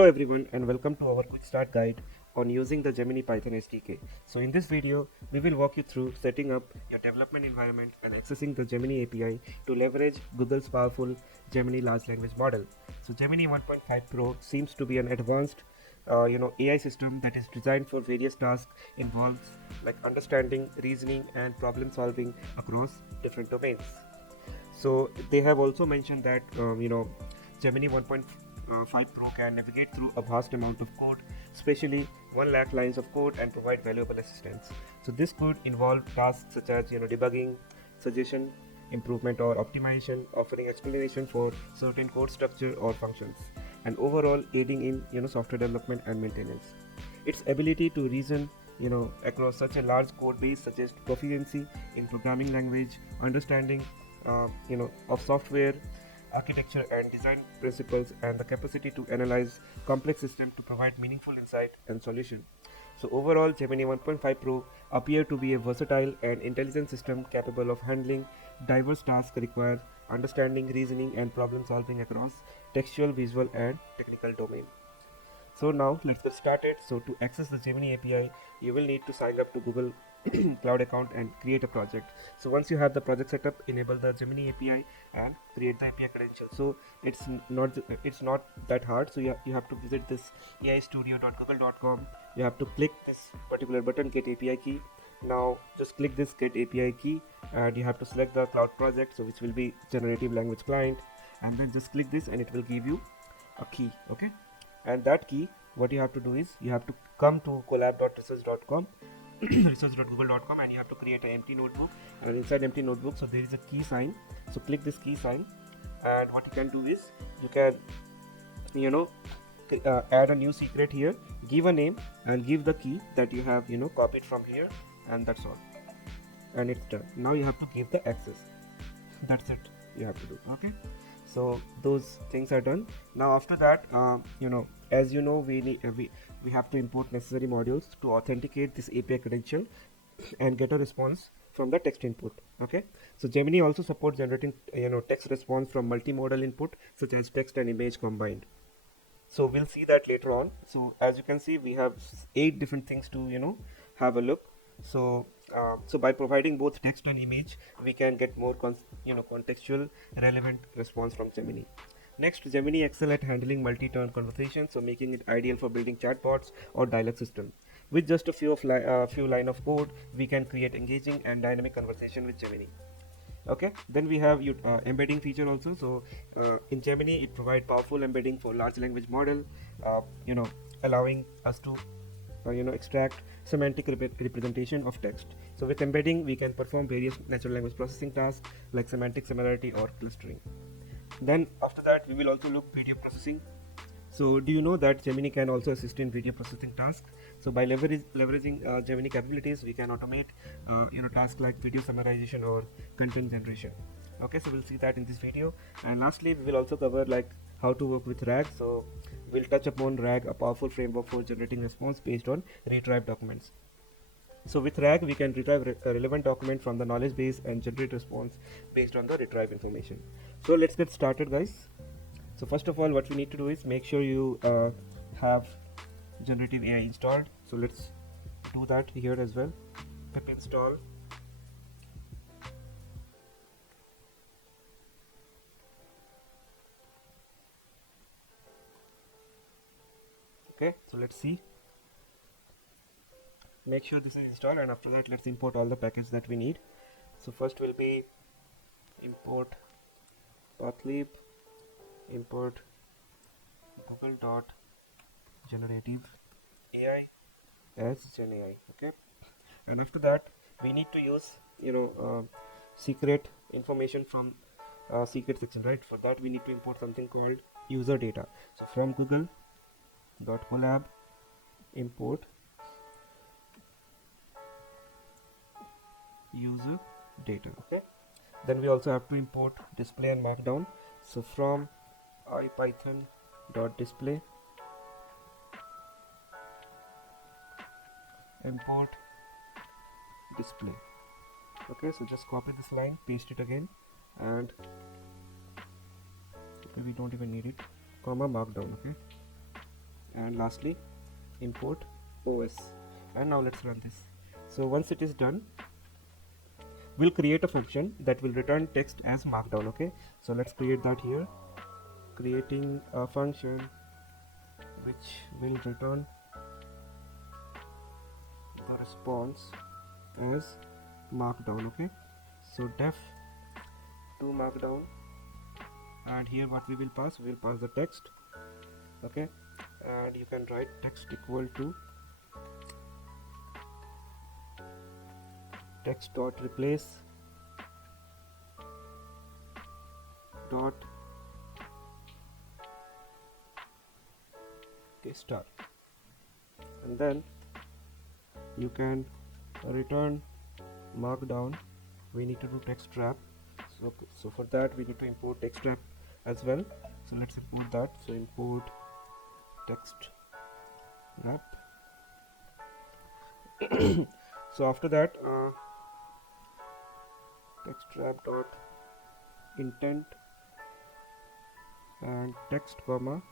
Hello everyone and welcome to our quick start guide on using the Gemini Python SDK. So in this video, we will walk you through setting up your development environment and accessing the Gemini API to leverage Google's powerful Gemini large language model. So Gemini 1.5 Pro seems to be an advanced AI system that is designed for various tasks involves like understanding, reasoning and problem solving across different domains. So they have also mentioned that Gemini 1.5 Pro can navigate through a vast amount of code, especially 1 lakh lines of code, and provide valuable assistance. So this could involve tasks such as debugging, suggestion, improvement or optimization, offering explanation for certain code structure or functions, and overall aiding in software development and maintenance. Its ability to reason across such a large code base suggests proficiency in programming language, understanding of software architecture and design principles, and the capacity to analyze complex systems to provide meaningful insight and solution. So overall, Gemini 1.5 Pro appear to be a versatile and intelligent system capable of handling diverse tasks require understanding, reasoning and problem solving across textual, visual and technical domain. So now let's get started. So to access the Gemini API, you will need to sign up to Google Cloud account and create a project. So once you have the project set up, enable the Gemini API and create the API credential. So it's not that hard. So you have to visit this aistudio.google.com. You have to click this particular button, get API key. Now just click this get API key and you have to select the cloud project, so which will be generative language client, and then just click this and it will give you a key. Okay, and that key, what you have to do is you have to come to collab.research.com research.google.com, and you have to create an empty notebook, and inside empty notebook, so there is a key sign. So click this key sign, and what you can do is you can add a new secret here, give a name and give the key that you have copied from here, and that's all, and it's done. Now you have to give the access. That's it, you have to do. Okay, so those things are done. Now after that, as you know, we have to import necessary modules to authenticate this API credential and get a response from the text input. Okay, so Gemini also supports generating text response from multimodal input such as text and image combined. So we'll see that later on. So as you can see, we have 8 different things to have a look. So so by providing both text and image, we can get more contextual relevant response from Gemini. Next, Gemini excel at handling multi-turn conversations, so making it ideal for building chatbots or dialogue system. With just a few line of code, we can create engaging and dynamic conversation with Gemini. Okay, then we have embedding feature also. So in Gemini, it provides powerful embedding for large language model, allowing us to extract semantic representation of text. So with embedding, we can perform various natural language processing tasks like semantic similarity or clustering. Then after that, we will also look video processing. So do you know that Gemini can also assist in video processing tasks? So by leveraging Gemini capabilities, we can automate tasks like video summarization or content generation. Okay, so we'll see that in this video. And lastly, we will also cover like how to work with RAG. So we'll touch upon RAG, a powerful framework for generating response based on retrieved documents. So with RAG, we can retrieve a relevant document from the knowledge base and generate response based on the retrieved information. So let's get started, guys. So first of all, what we need to do is make sure you have generative AI installed. So let's do that here as well. Pip install. Okay, so let's see. Make sure this is installed, and after that let's import all the packages that we need. So first will be import pathlib, import google.generative AI as gen AI. Okay, and after that we need to use secret information from secret section, right? For that we need to import something called user data. So from google.collab import user data. Okay, then we also have to import display and markdown. So from ipython.display import display. Okay, so just copy this line, paste it again, and we don't even need it, comma markdown. Okay, and lastly import OS. And now let's run this. So once it is done, we'll create a function that will return text as markdown. Okay, so let's create that here, creating a function which will return the response as markdown. Okay, so def to markdown, and here what we will pass the text. Okay, and you can write text equal to text dot replace dot star, and then you can return markdown. We need to do text wrap, so for that we need to import text wrap as well. So let's import that. So import text wrap. So after that, text wrap dot intent and text comma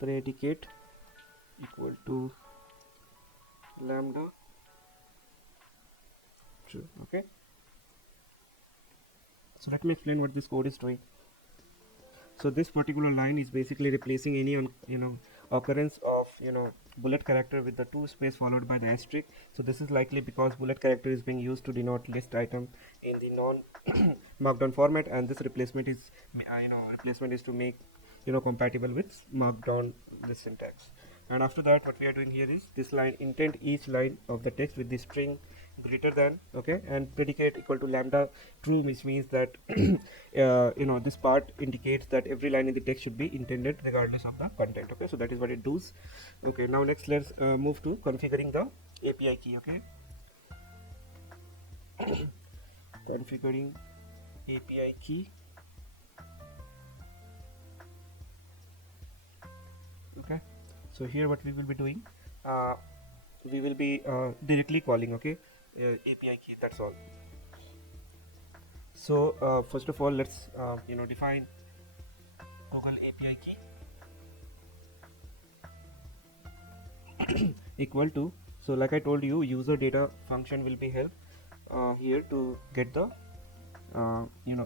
predicate equal to lambda true. Okay, so let me explain what this code is doing. So this particular line is basically replacing any occurrence of bullet character with the two space followed by the asterisk. So this is likely because bullet character is being used to denote list item in the non markdown format, and this replacement is to make compatible with markdown this syntax. And after that, what we are doing here is this line intent each line of the text with the string greater than, okay, and predicate equal to lambda true, which means that this part indicates that every line in the text should be intended regardless of the content. Okay, so that is what it does. Okay, now next let's move to configuring the API key. Okay, configuring API key. Okay, so here what we will be doing, we will be directly calling, okay, API key, that's all. So first of all, let's define Google API key equal to, so like I told you, user data function will be held here to get the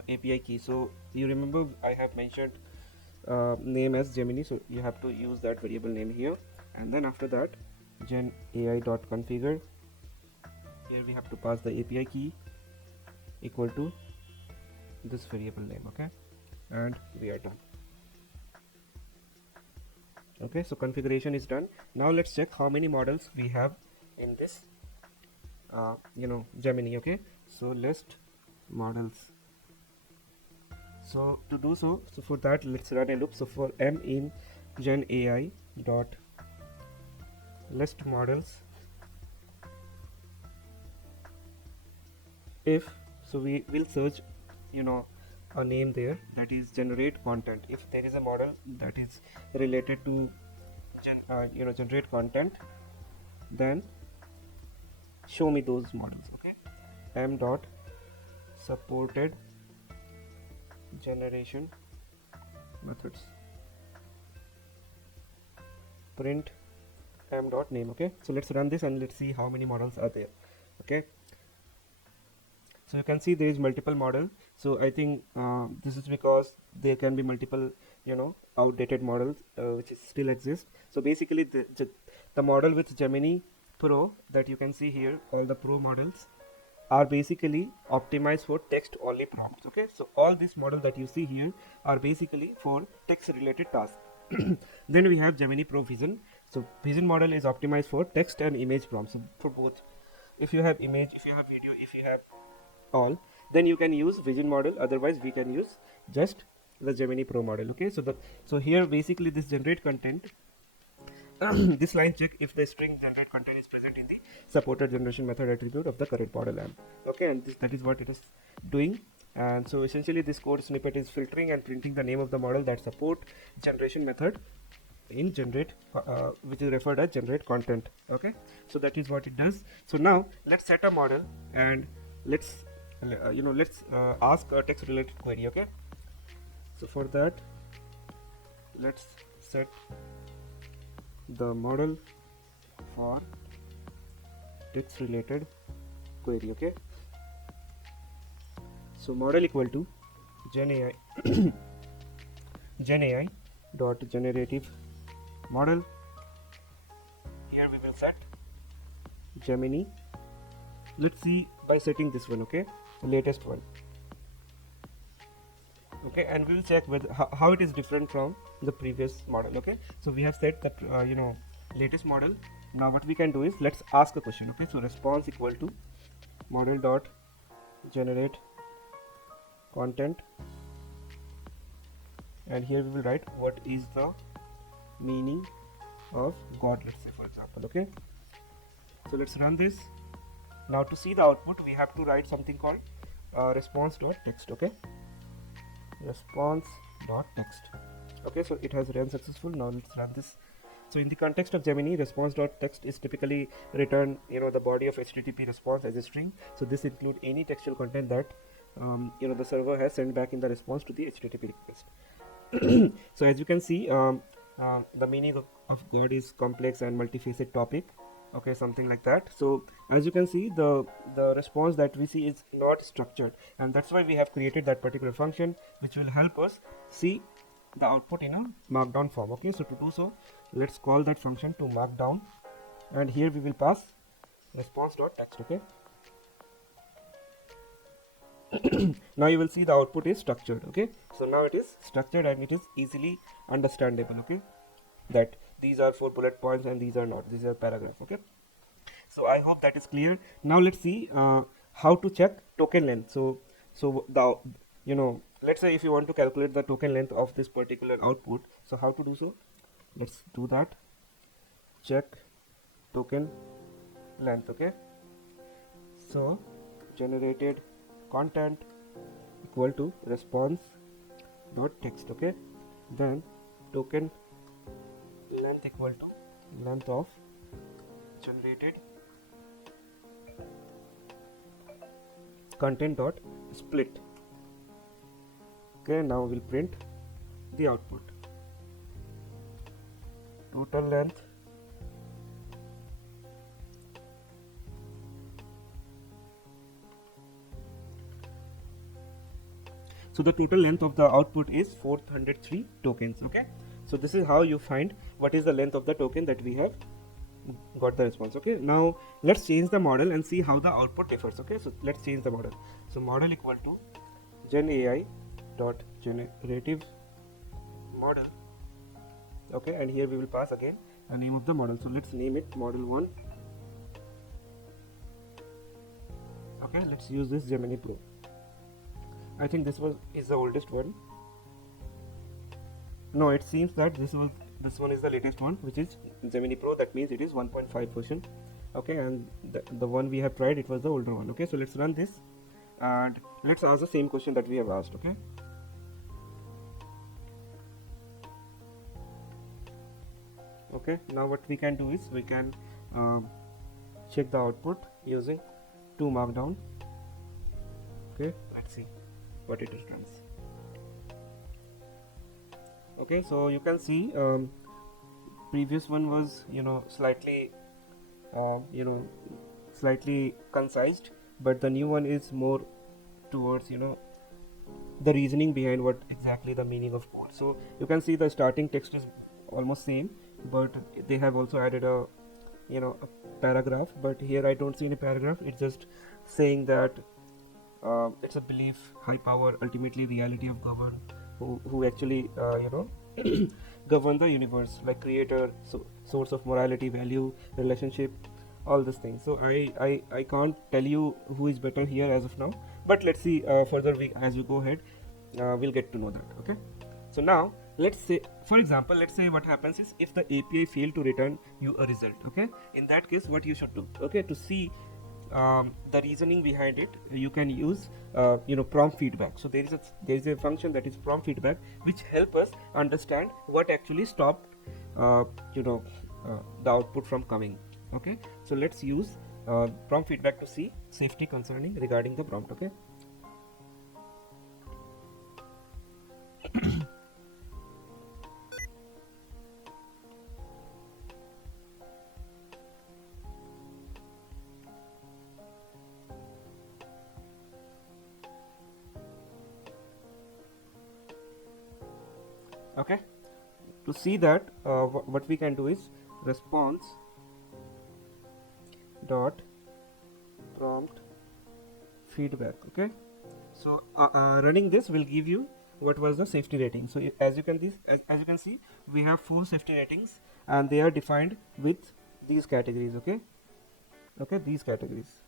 API key. So you remember I have mentioned name as Gemini, so you have to use that variable name here, and then after that gen ai.configure, here we have to pass the API key equal to this variable name. Okay, and we are done. Okay, so configuration is done. Now let's check how many models we have in this Gemini. Okay, so list models. So to do so for that, let's run a loop. So for m in gen ai dot list models, if, so we will search a name there, that is generate content. If there is a model that is related to generate content, then show me those models. Okay, m dot supported generation methods, print m dot name. Okay, so let's run this and let's see how many models are there. Okay, so you can see there is multiple model. So I think this is because there can be multiple outdated models which still exist. So basically the model with Gemini Pro that you can see here, all the Pro models are basically optimized for text only prompts. Okay, so all these models that you see here are basically for text related tasks. Then we have Gemini Pro Vision. So Vision model is optimized for text and image prompts. So for both, if you have image, if you have video, if you have all, then you can use Vision model, otherwise we can use just the Gemini Pro model. Okay, so here basically this generate content this line check if the string generate content is present in the supported generation method attribute of the current model M. Okay, and that is what it is doing. And so essentially this code snippet is filtering and printing the name of the model that support generation method in generate which is referred as generate content. Okay, so that is what it does. So now let's set a model and let's ask a text related query. Okay, So for that, let's set the model for text related query. Okay, so model equal to GenAI GenAI dot generative model. Here we will set Gemini. Let's see by setting this one, okay, the latest one. Okay, and we will check with how it is different from the previous model. Okay, so we have set that latest model. Now what we can do is let's ask a question. Okay, so response equal to model dot generate content, and here we will write what is the meaning of God, let's say, for example. Okay, so let's run this. Now to see the output, we have to write something called response.text. Okay, response.text. Okay, so it has run successful. Now let's run this. So in the context of Gemini, response.text is typically return the body of HTTP response as a string. So this includes any textual content that the server has sent back in the response to the HTTP request. So as you can see, the meaning of God is complex and multifaceted topic. Okay, something like that. So as you can see, the response that we see is not structured, and that's why we have created that particular function, which will help us see the output in a markdown form. Okay, so to do so, let's call that function to markdown, and here we will pass response.text. Okay, now you will see the output is structured. Okay, so now it is structured and it is easily understandable. Okay, that these are 4 bullet points and these are not, these are paragraph. Okay, so I hope that is clear. Now let's see how to check token length. So the let's say if you want to calculate the token length of this particular output, so how to do so? Let's do that. Check token length. Okay, so generated content equal to response dot text. Okay, then token length equal to length of generated content dot split. Okay, now we'll print the output. Total length so the total length of the output is 403 tokens. Okay, so this is how you find what is the length of the token that we have got the response. Okay, now let's change the model and see how the output differs. Okay, so let's change the model. So model equal to GenAI dot generative model. Okay, and here we will pass again the name of the model. So let's name it model 1. Okay, let's use this Gemini Pro. I think this is the oldest one. No, it seems that this one is the latest one, which is Gemini Pro. That means it is 1.5 version. Okay, and the one we have tried, it was the older one. Okay, so let's run this and let's ask the same question that we have asked. Okay, okay, now what we can do is we can check the output using to markdown. Okay, let's see what it returns. Okay, so you can see previous one was slightly slightly concised, but the new one is more towards the reasoning behind what exactly the meaning of code. So you can see the starting text is almost same, but they have also added a a paragraph, but here I don't see any paragraph. It's just saying that it's a belief, high power, ultimately reality of govern, who actually govern the universe, like creator, source of morality, value, relationship, all these things. So I can't tell you who is better here as of now, but let's see further as we go ahead, we'll get to know that. Okay, so now let's say, for example, let's say what happens is if the API failed to return you a result. Okay, in that case what you should do, okay, to see the reasoning behind it, you can use prompt feedback. So there is a function that is prompt feedback, which help us understand what actually stopped the output from coming. Okay, so let's use prompt feedback to see safety concerning regarding the prompt. Okay. Okay, to see that what we can do is response dot prompt feedback. Okay, so running this will give you what was the safety rating. So as you can as you can see, we have 4 safety ratings and they are defined with these categories. Okay, these categories.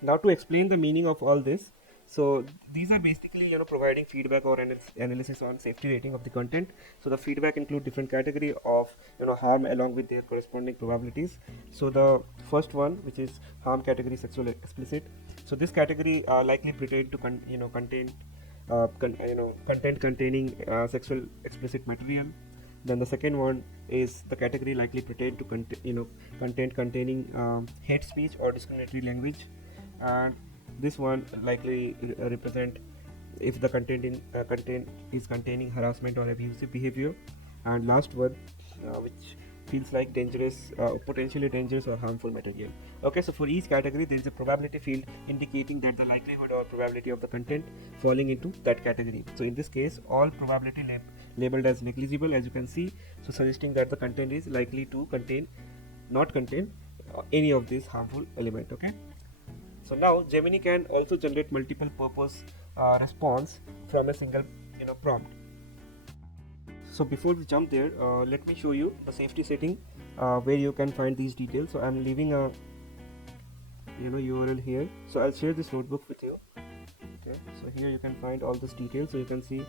Now to explain the meaning of all this, so these are basically providing feedback or analysis on safety rating of the content. So the feedback include different category of harm along with their corresponding probabilities. So the first one, which is harm category, sexual explicit. So this category likely pertain to contain content containing sexual explicit material. Then the second one is the category likely pertain to content containing hate speech or discriminatory language, and this one likely represent if the content is containing harassment or abusive behavior. And last one, which feels like dangerous, potentially dangerous or harmful material. Okay, so for each category there is a probability field indicating that the likelihood or probability of the content falling into that category. So in this case, all probability labeled as negligible, as you can see, so suggesting that the content is likely to not contain any of these harmful element. Okay, so now Gemini can also generate multiple purpose response from a single prompt. So before we jump there, let me show you the safety setting where you can find these details. So I'm leaving a URL here. So I'll share this notebook with you. Okay, so here you can find all these details. So you can see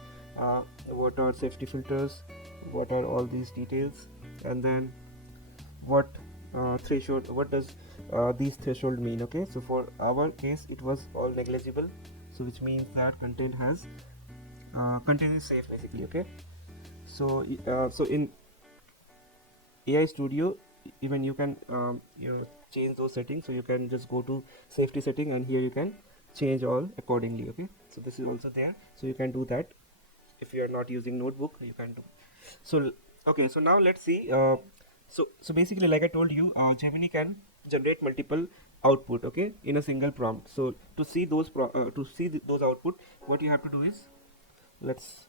what are safety filters, what are all these details, and then what threshold, what does these threshold mean. Okay, so for our case it was all negligible, so which means that content is safe basically. Okay, so so in AI Studio even you can change those settings. So you can just go to safety setting and here you can change all accordingly. Okay, so this is also there, so you can do that. If you are not using notebook, you can do. So okay, so now let's see. So basically, like I told you, Gemini can generate multiple output, okay, in a single prompt. So to see those those output, what you have to do is, let's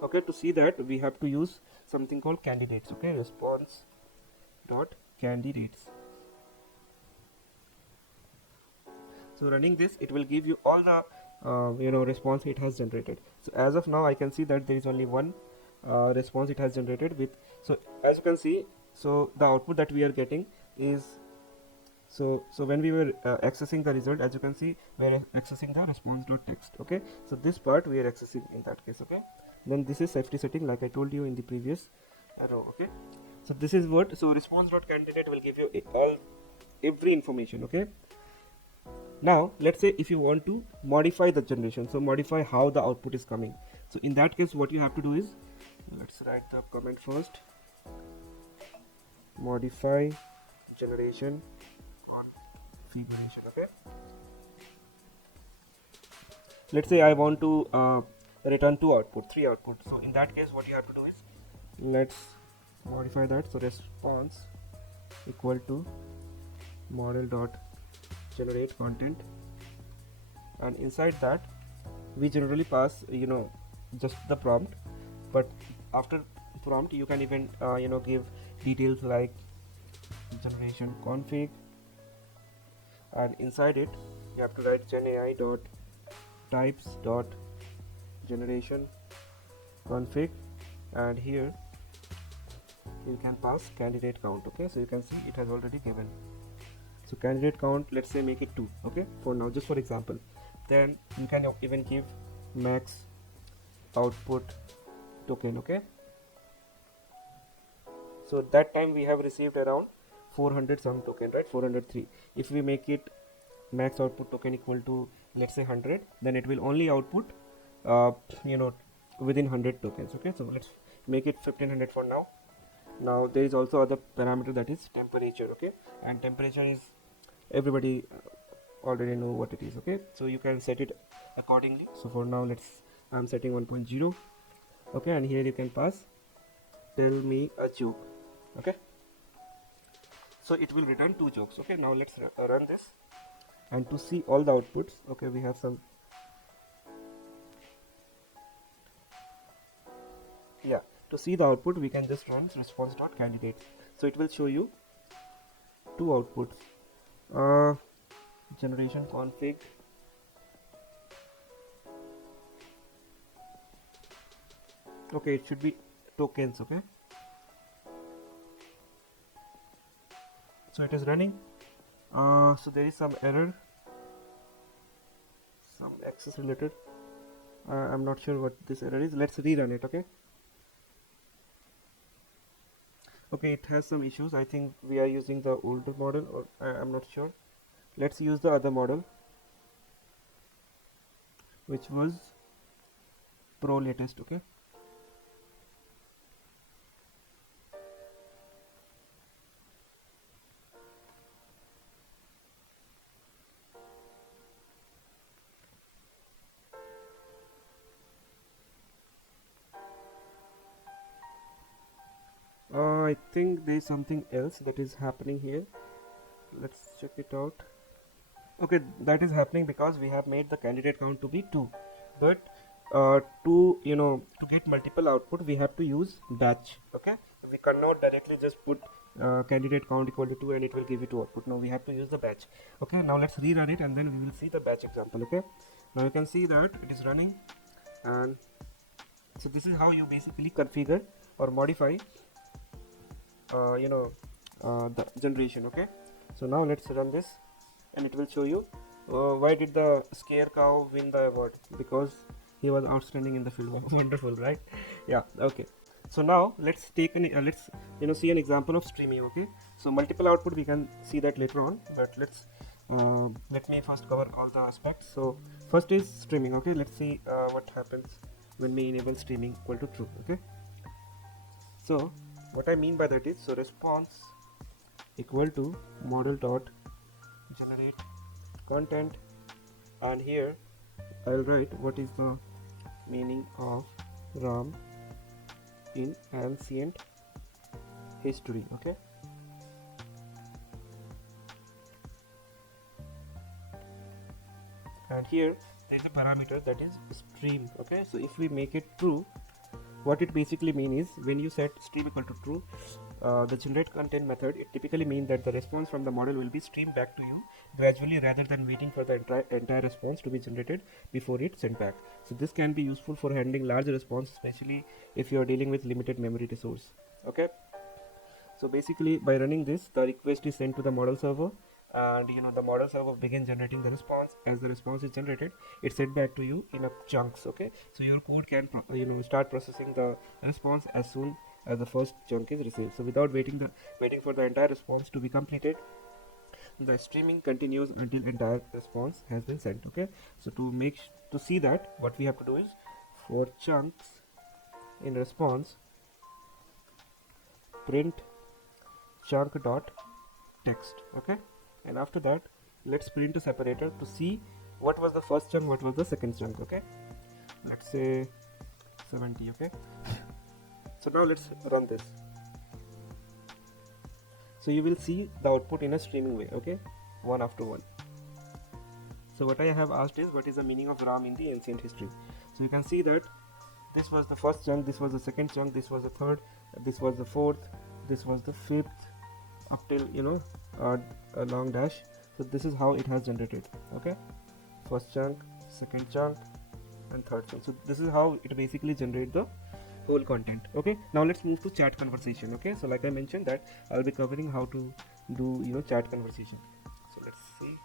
okay, to see that we have to use something called candidates. Okay, response dot candidates. So running this, it will give you all the response it has generated. So as of now I can see that there is only one response it has generated with. So as you can see, so the output that we are getting is, so when we were accessing the result, as you can see, we are accessing the response.text. Okay, so this part we are accessing in that case. Okay, then this is safety setting, like I told you in the previous row. Okay, so this is what, so response.candidate will give you every information. Okay, now let's say if you want to modify the generation, so modify how the output is coming. So in that case what you have to do is, let's write the comment first, modify generation configuration. Okay, let's say I want to return three output. So in that case what you have to do is, let's modify that. So response equal to model dot generate content, and inside that we generally pass just the prompt, but after prompt you can even give details like generation config, and inside it you have to write genai dot types dot generation config, and here you can pass candidate count. Okay, so you can see it has already given. So candidate count, let's say make it 2. Okay, for now, just for example. Then you can even give max output token. Okay, so that time we have received around 400 some token, right? 403. If we make it max output token equal to, let's say 100, then it will only output within 100 tokens. Okay, so let's make it 1500 for now. Now there is also other parameter, that is temperature. Okay, and temperature is, everybody already know what it is. Okay, so you can set it accordingly. So for now I'm setting 1.0. okay, and here you can pass tell me a joke. Okay, so it will return two jokes. Okay, now let's run this, and to see all the outputs, okay, we have some, yeah, to see the output we can just run response.candidates. So it will show you two outputs, generation config, okay, it should be tokens. Okay, so it is running. So there is some error, some access related, I'm not sure what this error is. Let's rerun it. Okay, okay, it has some issues. I think we are using the older model, or I'm not sure. Let's use the other model, which was pro latest. Okay, I think there is something else that is happening here. Let's check it out. Okay, that is happening because we have made the candidate count to be 2, but to get multiple output we have to use batch. Okay, we cannot directly just put candidate count equal to 2 and it will give you 2 output. No, we have to use the batch. Okay, now let's rerun it and then we will see the batch example. Okay, now you can see that it is running, and so this is how you basically configure or modify the generation. Okay, so now let's run this and it will show you why did the scare cow win the award. Because he was outstanding in the field. Wonderful, right? Yeah. Okay, so now let's take let's see an example of streaming. Okay, so multiple output we can see that later on, but let me first cover all the aspects. So first is streaming. Okay, let's see what happens when we enable streaming equal to true. Okay, so what I mean by that is, so response equal to model dot generate content, and here I'll write what is the meaning of RAM in ancient history. Okay, and here there is a parameter that is stream. Okay, so if we make it true, what it basically means is, when you set stream equal to true, the generate content method, it typically means that the response from the model will be streamed back to you gradually rather than waiting for the entire response to be generated before it's sent back. So this can be useful for handling large response, especially if you are dealing with limited memory resource. Okay, so basically by running this, the request is sent to the model server, and the model server begins generating the response. As the response is generated, it's sent back to you in a chunks. Okay, so your code can start processing the response as soon as the first chunk is received. So without waiting for the entire response to be completed, the streaming continues until entire response has been sent. Okay, so to see that, what we have to do is, for chunks in response, print chunk dot text. Okay, and after that let's print a separator to see what was the first chunk, what was the second chunk. Okay, let's say 70. Okay, so now let's run this. So you will see the output in a streaming way. Okay, one after one. So what I have asked is, what is the meaning of RAM in the ancient history? So you can see that this was the first chunk, this was the second chunk, this was the third, this was the fourth, this was the fifth, up till a long dash. So this is how it has generated. Okay, first chunk, second chunk, and third chunk. So this is how it basically generates the whole content. Okay, now let's move to chat conversation. Okay, so like I mentioned that I'll be covering how to do chat conversation. So let's see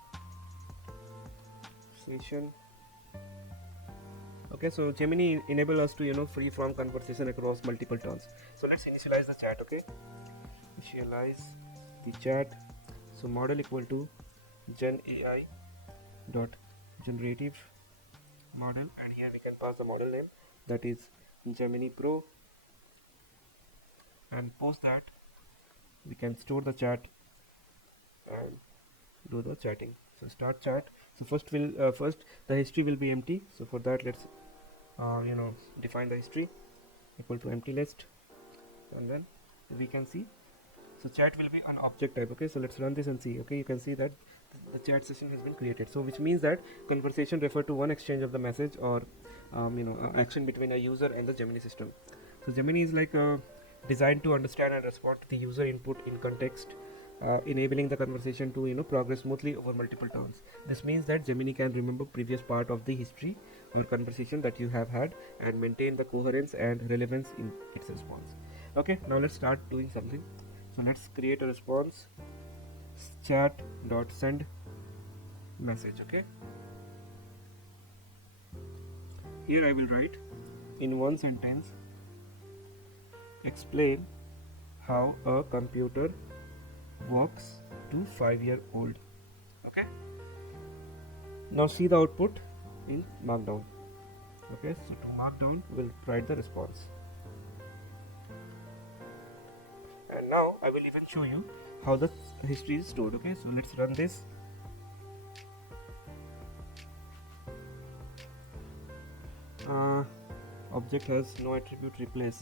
session. Okay, so Gemini enable us to free from conversation across multiple turns. So let's initialize the chat. Okay, initialize the chat. So model equal to gen AI dot generative model, and here we can pass the model name, that is Gemini Pro, and post that we can store the chat and do the chatting. So start chat. So first the history will be empty. So for that, let's define the history equal to empty list, and then we can see So chat will be an object type. Okay, so let's run this and see. Okay, you can see that the chat session has been created, so which means that conversation refer to one exchange of the message or action between a user and the Gemini system. So Gemini is like designed to understand and respond to the user input in context, enabling the conversation to progress smoothly over multiple turns. This means that Gemini can remember previous part of the history or conversation that you have had and maintain the coherence and relevance in its response. Okay, now let's start doing something. So let's create a response, chat.send message. Okay, here I will write in one sentence, explain how a computer works to 5-year-old. Okay, now see the output in markdown. Okay, so to markdown we'll write the response, and now I will even show you how the history is stored. Okay, so let's run this. Object has no attribute, replace.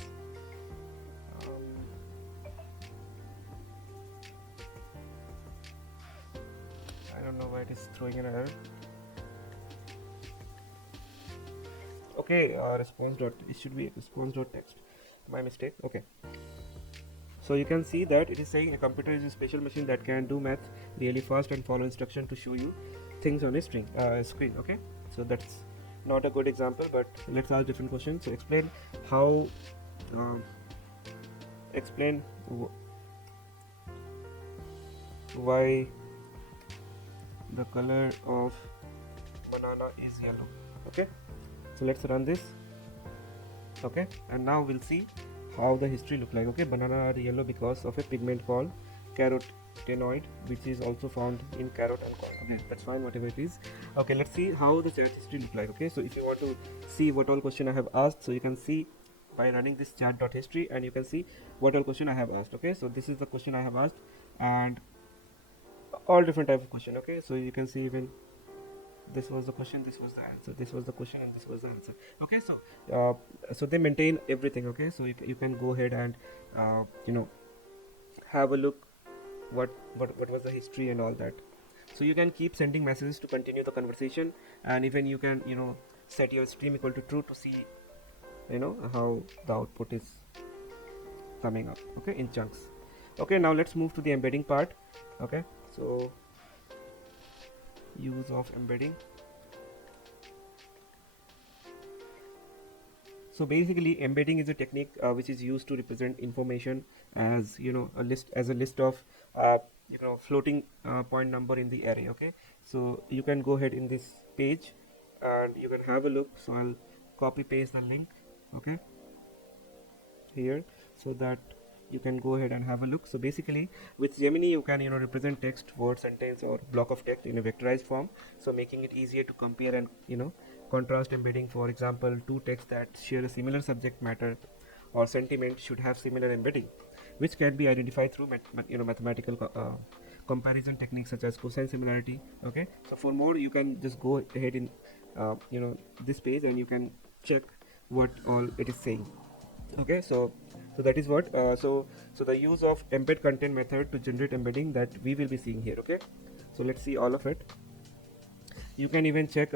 I don't know why it is throwing an error. Okay, response dot, it should be response dot text, my mistake. Okay, so you can see that it is saying a computer is a special machine that can do math really fast and follow instruction to show you things on a screen. Okay, so that's not a good example, but let's ask different questions. So explain how why the color of banana is yellow. Okay, so let's run this. Okay, and now we'll see how the history look like. Okay, banana are yellow because of a pigment called carotenoid, which is also found in carrot and corn. Okay, that's fine, whatever it is. Okay, let's see how the chat history look like. Okay, so if you want to see what all question I have asked, so you can see by running this chat.history, and you can see what all question I have asked. Okay, so this is the question I have asked, and all different type of question. Okay, so you can see even this was the question, this was the answer, this was the question, and this was the answer. Okay, so they maintain everything. Okay, so you can go ahead and have a look what was the history and all that. So you can keep sending messages to continue the conversation, and even you can set your stream equal to true to see how the output is coming up, okay, in chunks. Okay, now let's move to the embedding part. Okay, so use of embedding. So basically embedding is a technique which is used to represent information as a list of floating point number in the array. Okay, so you can go ahead in this page and you can have a look. So I'll copy paste the link, okay, here, so that you can go ahead and have a look. So basically with Gemini you can represent text, word, sentence, or block of text in a vectorized form, so making it easier to compare and contrast embedding. For example, two texts that share a similar subject matter or sentiment should have similar embedding, which can be identified through mathematical comparison techniques such as cosine similarity. Okay, so for more you can just go ahead in this page and you can check what all it is saying. Okay, so that is what so the use of embed content method to generate embedding that we will be seeing here. Okay, so let's see all of it. You can even check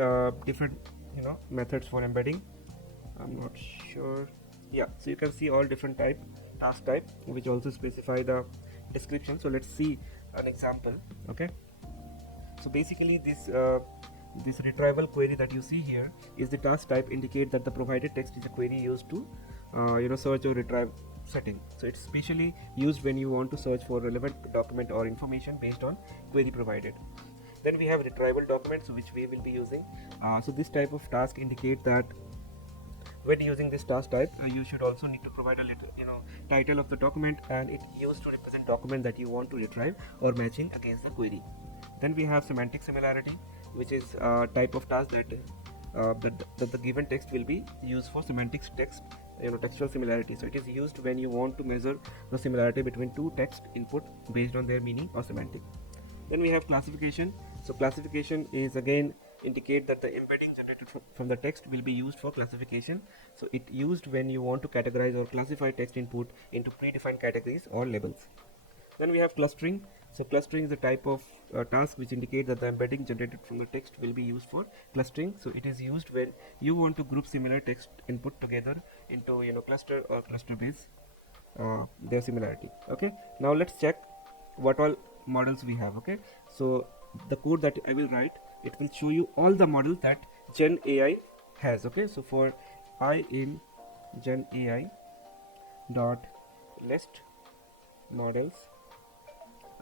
different methods for embedding. I'm not sure. Yeah, so you can see all different task type, which also specify the description. So let's see an example. Okay, so basically this retrieval query that you see here is the task type, indicate that the provided text is a query used to search or retrieve setting. So it's specially used when you want to search for relevant document or information based on query provided. Then we have retrieval documents, which we will be using. So this type of task indicate that when using this task type, you should also need to provide a little title of the document, and it used to represent document that you want to retrieve or matching against the query. Then we have semantic similarity, which is a type of task that the given text will be used for semantics textual similarity. So it is used when you want to measure the similarity between two text input based on their meaning or semantic. Then we have classification. So classification is again indicate that the embedding generated from the text will be used for classification. So it used when you want to categorize or classify text input into predefined categories or labels. Then we have clustering. So clustering is a type of task which indicate that the embedding generated from the text will be used for clustering. So it is used when you want to group similar text input together into cluster or cluster base their similarity. Okay, now let's check what all models we have. Okay, so the code that I will write, it will show you all the models that Gen AI has. Okay, so for I in Gen AI dot list models.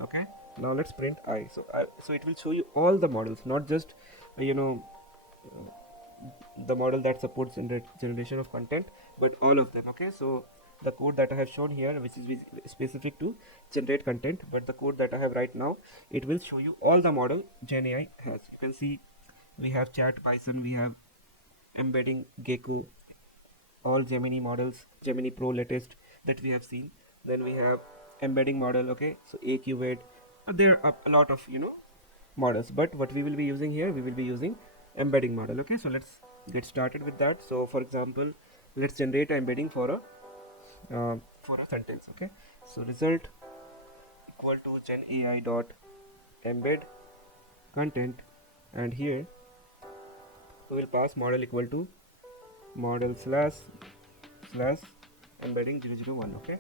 Okay, now let's print I. So it will show you all the models, not just you know the model that supports generation of content, but all of them. Okay, so the code that I have shown here, which is specific to generate content, but the code that I have right now, it will show you all the model Gen AI has. You can see we have chat Python, we have embedding Gecko, all Gemini models, Gemini Pro latest that we have seen. Then we have embedding model. Okay, so AQVAD. There are a lot of models, but what we will be using here, we will be using embedding model. Okay, so let's get started with that. So for example, let's generate an embedding for a sentence. Okay, so result equal to gen AI dot embed content, and here we will pass model equal to model slash embedding 001. Okay,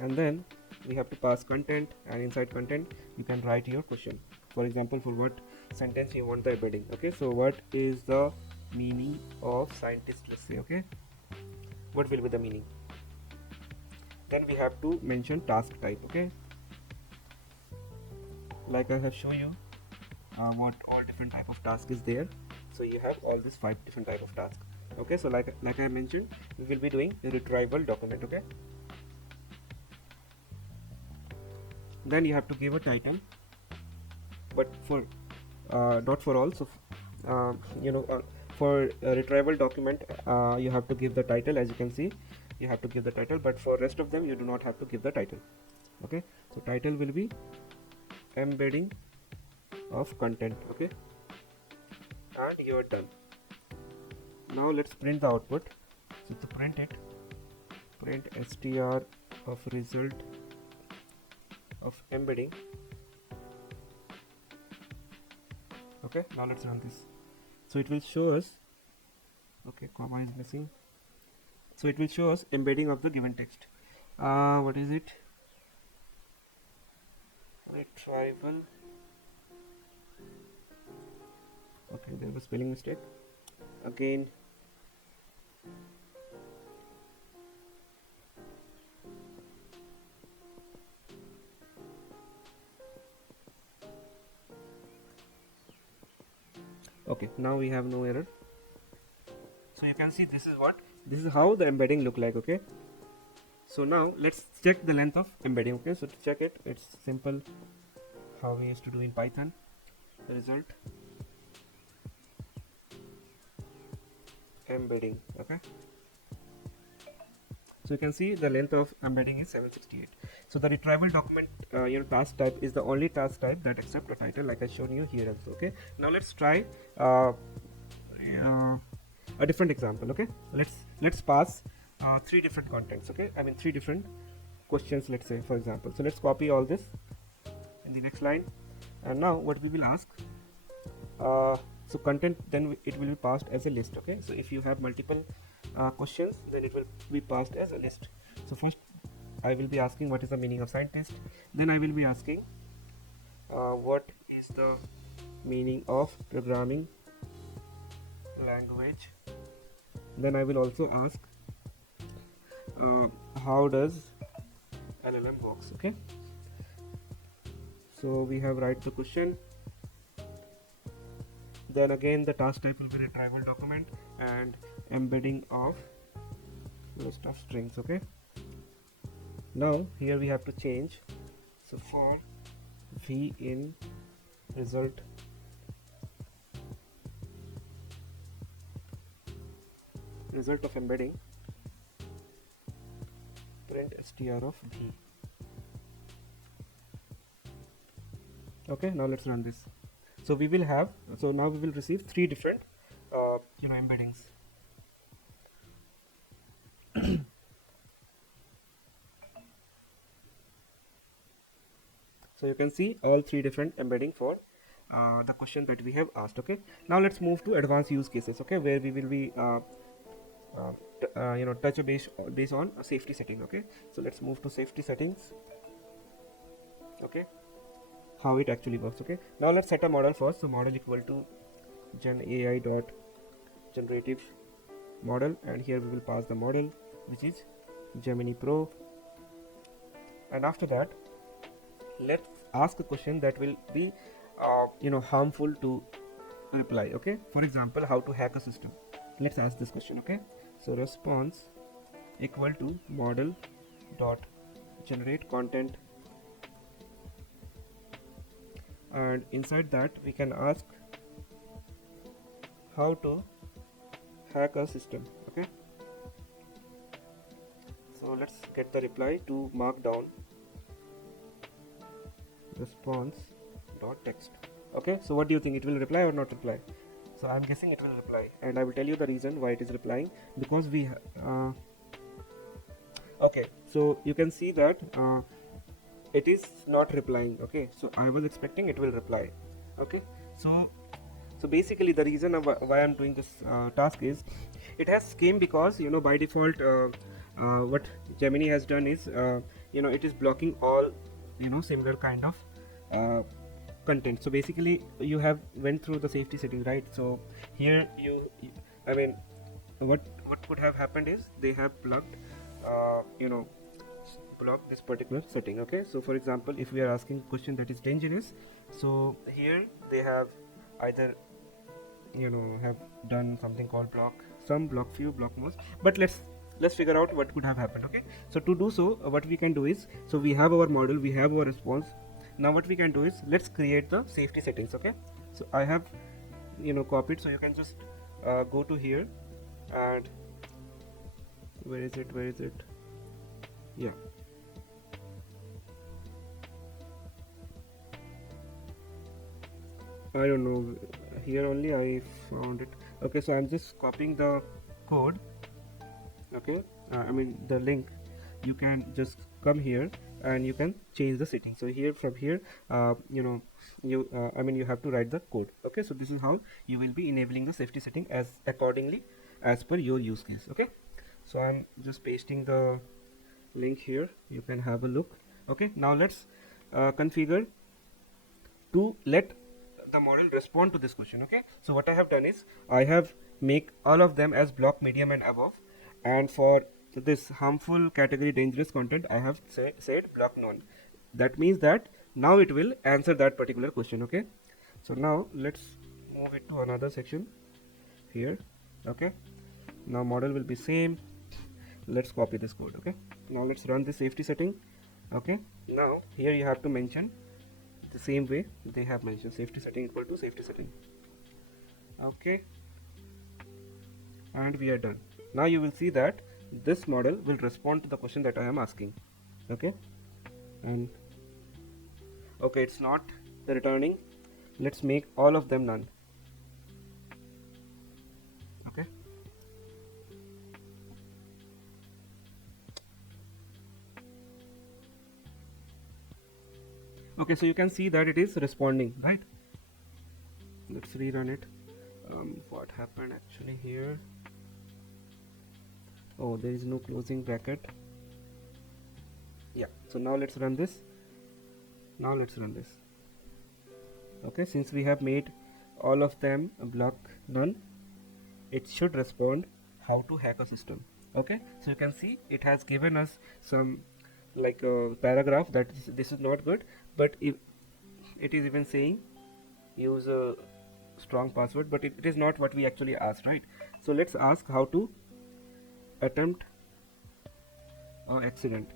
and then we have to pass content, and inside content you can write your question. For example, for what sentence you want the embedding. Okay, so what is the meaning of scientist, let's say. Okay, what will be the meaning? Then we have to mention task type. Okay, like I have shown you what all different type of task is there. So you have all these 5 different type of tasks. Okay, so like I mentioned, we will be doing a retrieval document. Okay, then you have to give a title, but for not for all. So uh, you know uh, for a retrieval document, you have to give the title. As you can see, you have to give the title, but for rest of them you do not have to give the title. Okay, so title will be embedding of content. Okay, and you are done. Now let's print the output. So to print it, print str of result of embedding. Okay, now let's run this. So it will show us, okay, comma is missing, so it will show us embedding of the given text. What is it? Retrieval. Okay, there was spelling mistake again. Okay, now we have no error. So you can see this is how the embedding look like. Okay, so now let's check the length of embedding. Okay, so to check it, it's simple, how we used to do in Python. The result embedding. Okay, so you can see the length of embedding is 768. So the retrieval document task type is the only task type that accept a title, like I shown you here also. Okay, now let's try a different example. Okay, let's pass 3 different contents. Okay, I mean 3 different questions, let's say, for example. So let's copy all this in the next line, and now what we will ask, so content, then it will be passed as a list. Okay, so if you have multiple questions, then it will be passed as a list. So first I will be asking what is the meaning of scientist, then I will be asking what is the meaning of programming language, then I will also ask how does LLM works. Okay, so we have write the question, then again the task type will be retrieval document and embedding of list of strings. Okay, now here we have to change, so for v in result of embedding, print str of v. Okay, now let's run this. So we will have, so now we will receive 3 different embeddings. So you can see all 3 different embedding for the question that we have asked. Okay, now let's move to advanced use cases, okay, where we will be touch a base on a safety setting. Okay, so let's move to safety settings. Okay, how it actually works. Okay, now let's set a model first. So model equal to gen AI dot generative model, and here we will pass the model, which is Gemini Pro. And after that, let's ask a question that will be harmful to reply. Okay, for example, how to hack a system. Let's ask this question. Okay, so response equal to model dot generate content, and inside that we can ask how to hack a system. Okay, so let's get the reply to markdown response dot text. Okay, so what do you think, it will reply or not reply? So I'm guessing it will reply, and I will tell you the reason why it is replying, because we okay, so you can see that it is not replying. Okay, so I was expecting it will reply. Okay, so basically the reason of why I'm doing this task is it has came because by default what Gemini has done is it is blocking all similar kind of content. So basically you have went through the safety setting, right? So here I mean what could have happened is they have plugged block this particular setting. Okay, so for example, if we are asking a question that is dangerous, so here they have either have done something called block some, block few, block most, but let's figure out what could have happened. Okay, so to do so, what we can do is, so we have our model, we have our response. Now what we can do is, let's create the safety settings. Okay, so I have copied, so you can just go to here, and where is it? Yeah, I don't know, here only I found it. Okay, so I'm just copying the code. Okay, the link. You can just come here and you can change the setting. So here, from here, you have to write the code. Okay, so this is how you will be enabling the safety setting as accordingly as per your use case. Okay, so I'm just pasting the link here, you can have a look. Okay, now let's configure to let the model respond to this question. Okay, so what I have done is, I have make all of them as block medium and above, and for this harmful category dangerous content, I have said block none. That means that now it will answer that particular question. Okay, so now let's move it to another section here. Okay, now model will be same. Let's copy this code. Okay, now let's run the safety setting. Okay, now here you have to mention the same way they have mentioned, safety setting equal to safety setting. Okay, and we are done. Now you will see that this model will respond to the question that I am asking. Okay, and okay, it's not the returning. Let's make all of them none. Okay, okay, so you can see that it is responding, right? Let's rerun it. What happened actually here? Oh, there is no closing bracket. Yeah, so now let's run this. Okay, since we have made all of them a block none, it should respond how to hack a system. Okay, so you can see it has given us some like a paragraph that this is not good, but if it is even saying use a strong password, but it is not what we actually asked, right? So let's ask how to attempt or accident.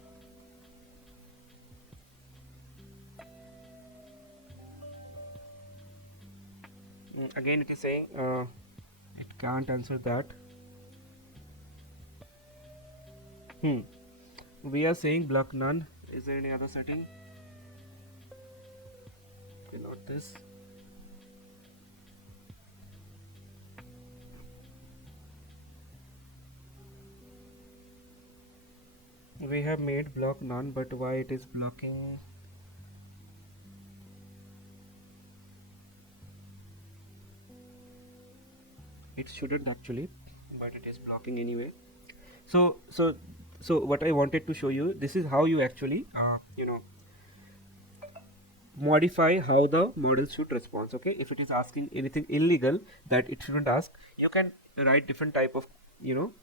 Again it is saying it can't answer that. We are saying block none. Is there any other setting? Okay, not this. We have made block none, but why it is blocking? it shouldn't actually, but it is blocking anyway. So what I wanted to show you, this is how you actually modify how the model should respond. Okay, if it is asking anything illegal that it shouldn't ask, you can write different type of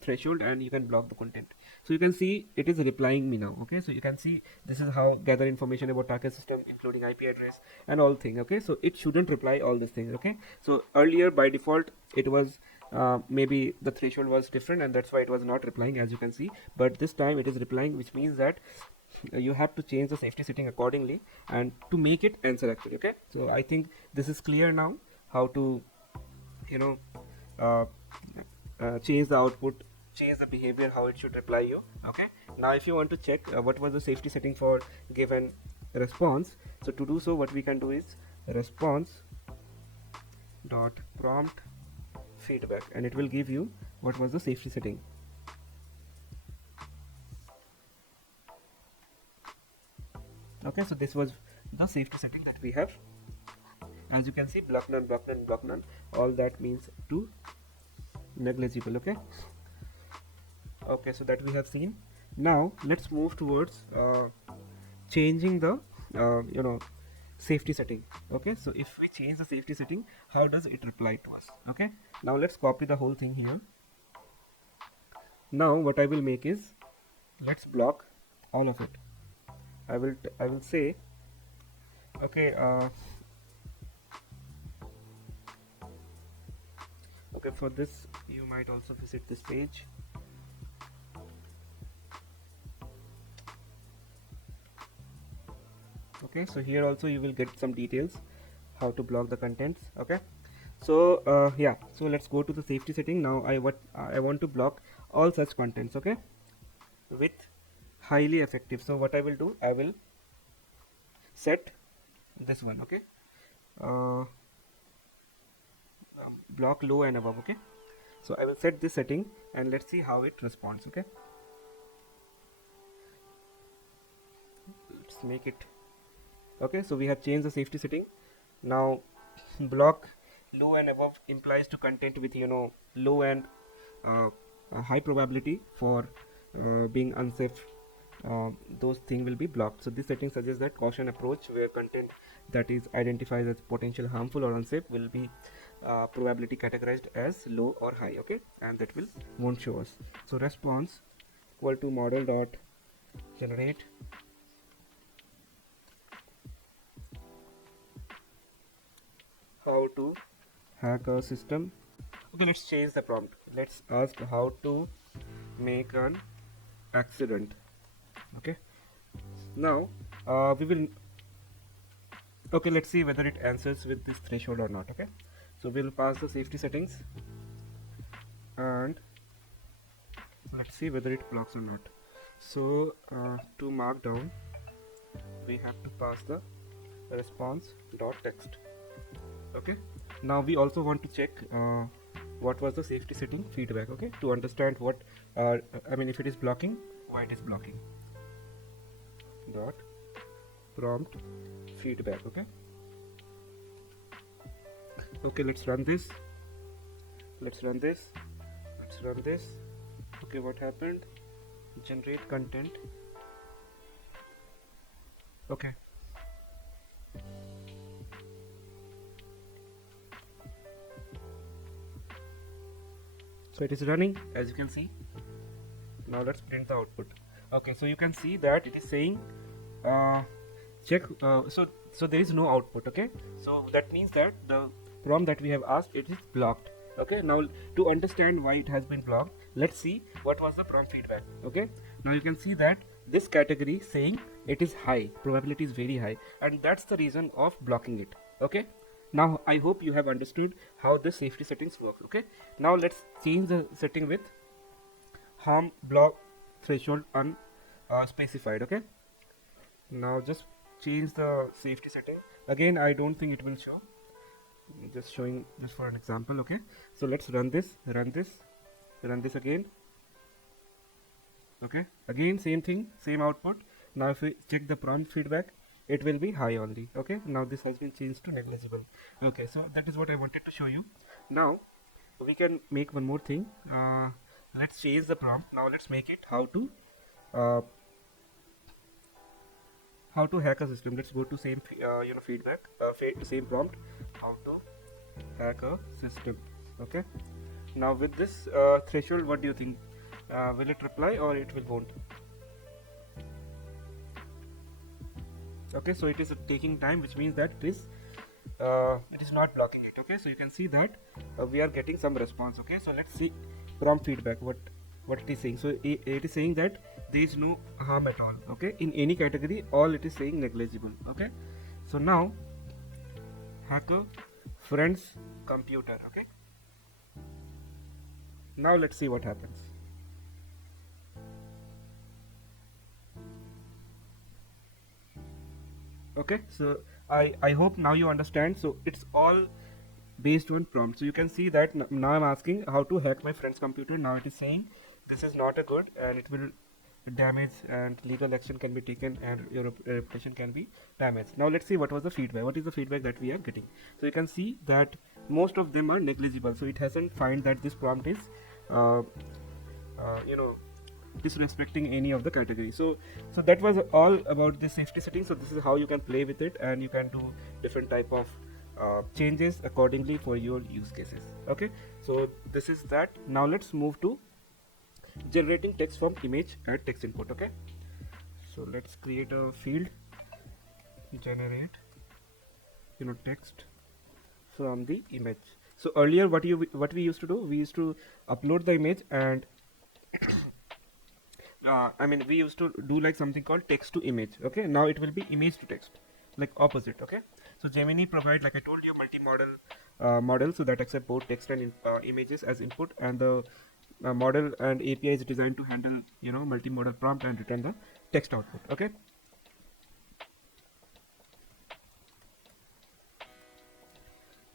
threshold, and you can block the content. So you can see it is replying me now. Okay, so you can see this is how gather information about target system including IP address and all thing. Okay, so it shouldn't reply all these things. Okay, so earlier by default it was maybe the threshold was different, and that's why it was not replying, as you can see. But this time it is replying, which means that you have to change the safety setting accordingly and to make it answer actually. Okay, so I think this is clear now how to you know uh, change the output, change the behavior, how it should reply you. Okay, now if you want to check what was the safety setting for given response, so to do so what we can do is response dot prompt feedback, and it will give you what was the safety setting. Okay, so this was the safety setting that we have. As you can see, block none, block none, block none, all that means to negligible. Okay, okay, so that we have seen. Now let's move towards changing the safety setting. Okay, so if we change the safety setting, how does it reply to us? Okay, now let's copy the whole thing here. Now what I will make is, let's block all of it. I will say, okay, okay, for this you might also visit this page. Okay, so here also you will get some details how to block the contents. Okay, so yeah, so let's go to the safety setting. Now I want to block all such contents. Okay, with highly effective. So what I will do, I will set this one. Okay, uh, block low and above. Okay, so I will set this setting and let's see how it responds. Okay, let's make it. Okay, so we have changed the safety setting. Now block low and above implies to content with low and a high probability for being unsafe. Those things will be blocked. So this setting suggests that caution approach, where content that is identified as potential harmful or unsafe will be probability categorized as low or high. Okay, and that will won't show us. So response equal to model dot generate how to hack a system. Okay, let's change the prompt. Let's ask how to make an accident. Okay, now we will. Okay, let's see whether it answers with this threshold or not. Okay, so we'll pass the safety settings and let's see whether it blocks or not. So to mark down, we have to pass the response dot text. Okay, now we also want to check what was the safety setting feedback. Okay, to understand what I mean, if it is blocking, why it is blocking. Dot prompt feedback. Okay, okay, let's run this. Okay, what happened? Generate content. Okay, so it is running, as you can see. Now let's print the output. Okay, so you can see that it is saying check. So there is no output. Okay, so that means that the prompt that we have asked, it is blocked. Okay, now to understand why it has been blocked, let's see what was the prompt feedback. Okay, now you can see that this category saying it is high, probability is very high, and that's the reason of blocking it. Okay, now I hope you have understood how the safety settings work. Okay, now let's change the setting with harm block threshold unspecified. Okay, now just change the safety setting again. I don't think it will show, just showing just for an example. Okay, so let's run this again. Okay, again same thing, same output. Now if we check the prompt feedback, it will be high only. Okay, now this has been changed to negligible. Okay, so that is what I wanted to show you. Now we can make one more thing. Let's change the prompt. Now let's make it uh, how to hack a system. Let's go to same feedback, same prompt, how to hack a system. Okay, now with this threshold, what do you think? Will it reply or it will won't? Okay, so it is taking time, which means that it is not blocking it. Okay, so you can see that we are getting some response. Okay, so let's see prompt feedback, what it is saying. So it is saying that there is no harm at all. Okay, in any category, all it is saying negligible. Okay, so now hacker friend's computer. Okay, now let's see what happens. Okay, so I hope now you understand. So it's all based on prompt. So you can see that now I'm asking how to hack my friend's computer. Now it is saying this is not a good and it will damage and legal action can be taken and your reputation can be damaged. Now let's see what was the feedback. What is the feedback that we are getting? So you can see that most of them are negligible. So it hasn't find that this prompt is uh, you know disrespecting any of the category. So that was all about the safety settings. So this is how you can play with it and you can do different type of changes accordingly for your use cases. Okay, so this is that. Now let's move to generating text from image and text input. Okay, so let's create a field, generate text from the image. So earlier what we used to do, we used to upload the image and we used to do like something called text to image. Okay, now it will be image to text, like opposite. Okay, so Gemini provide, like I told you, multimodal model, so that accept both text and images as input, and the model and API is designed to handle multimodal prompt and return the text output. Okay,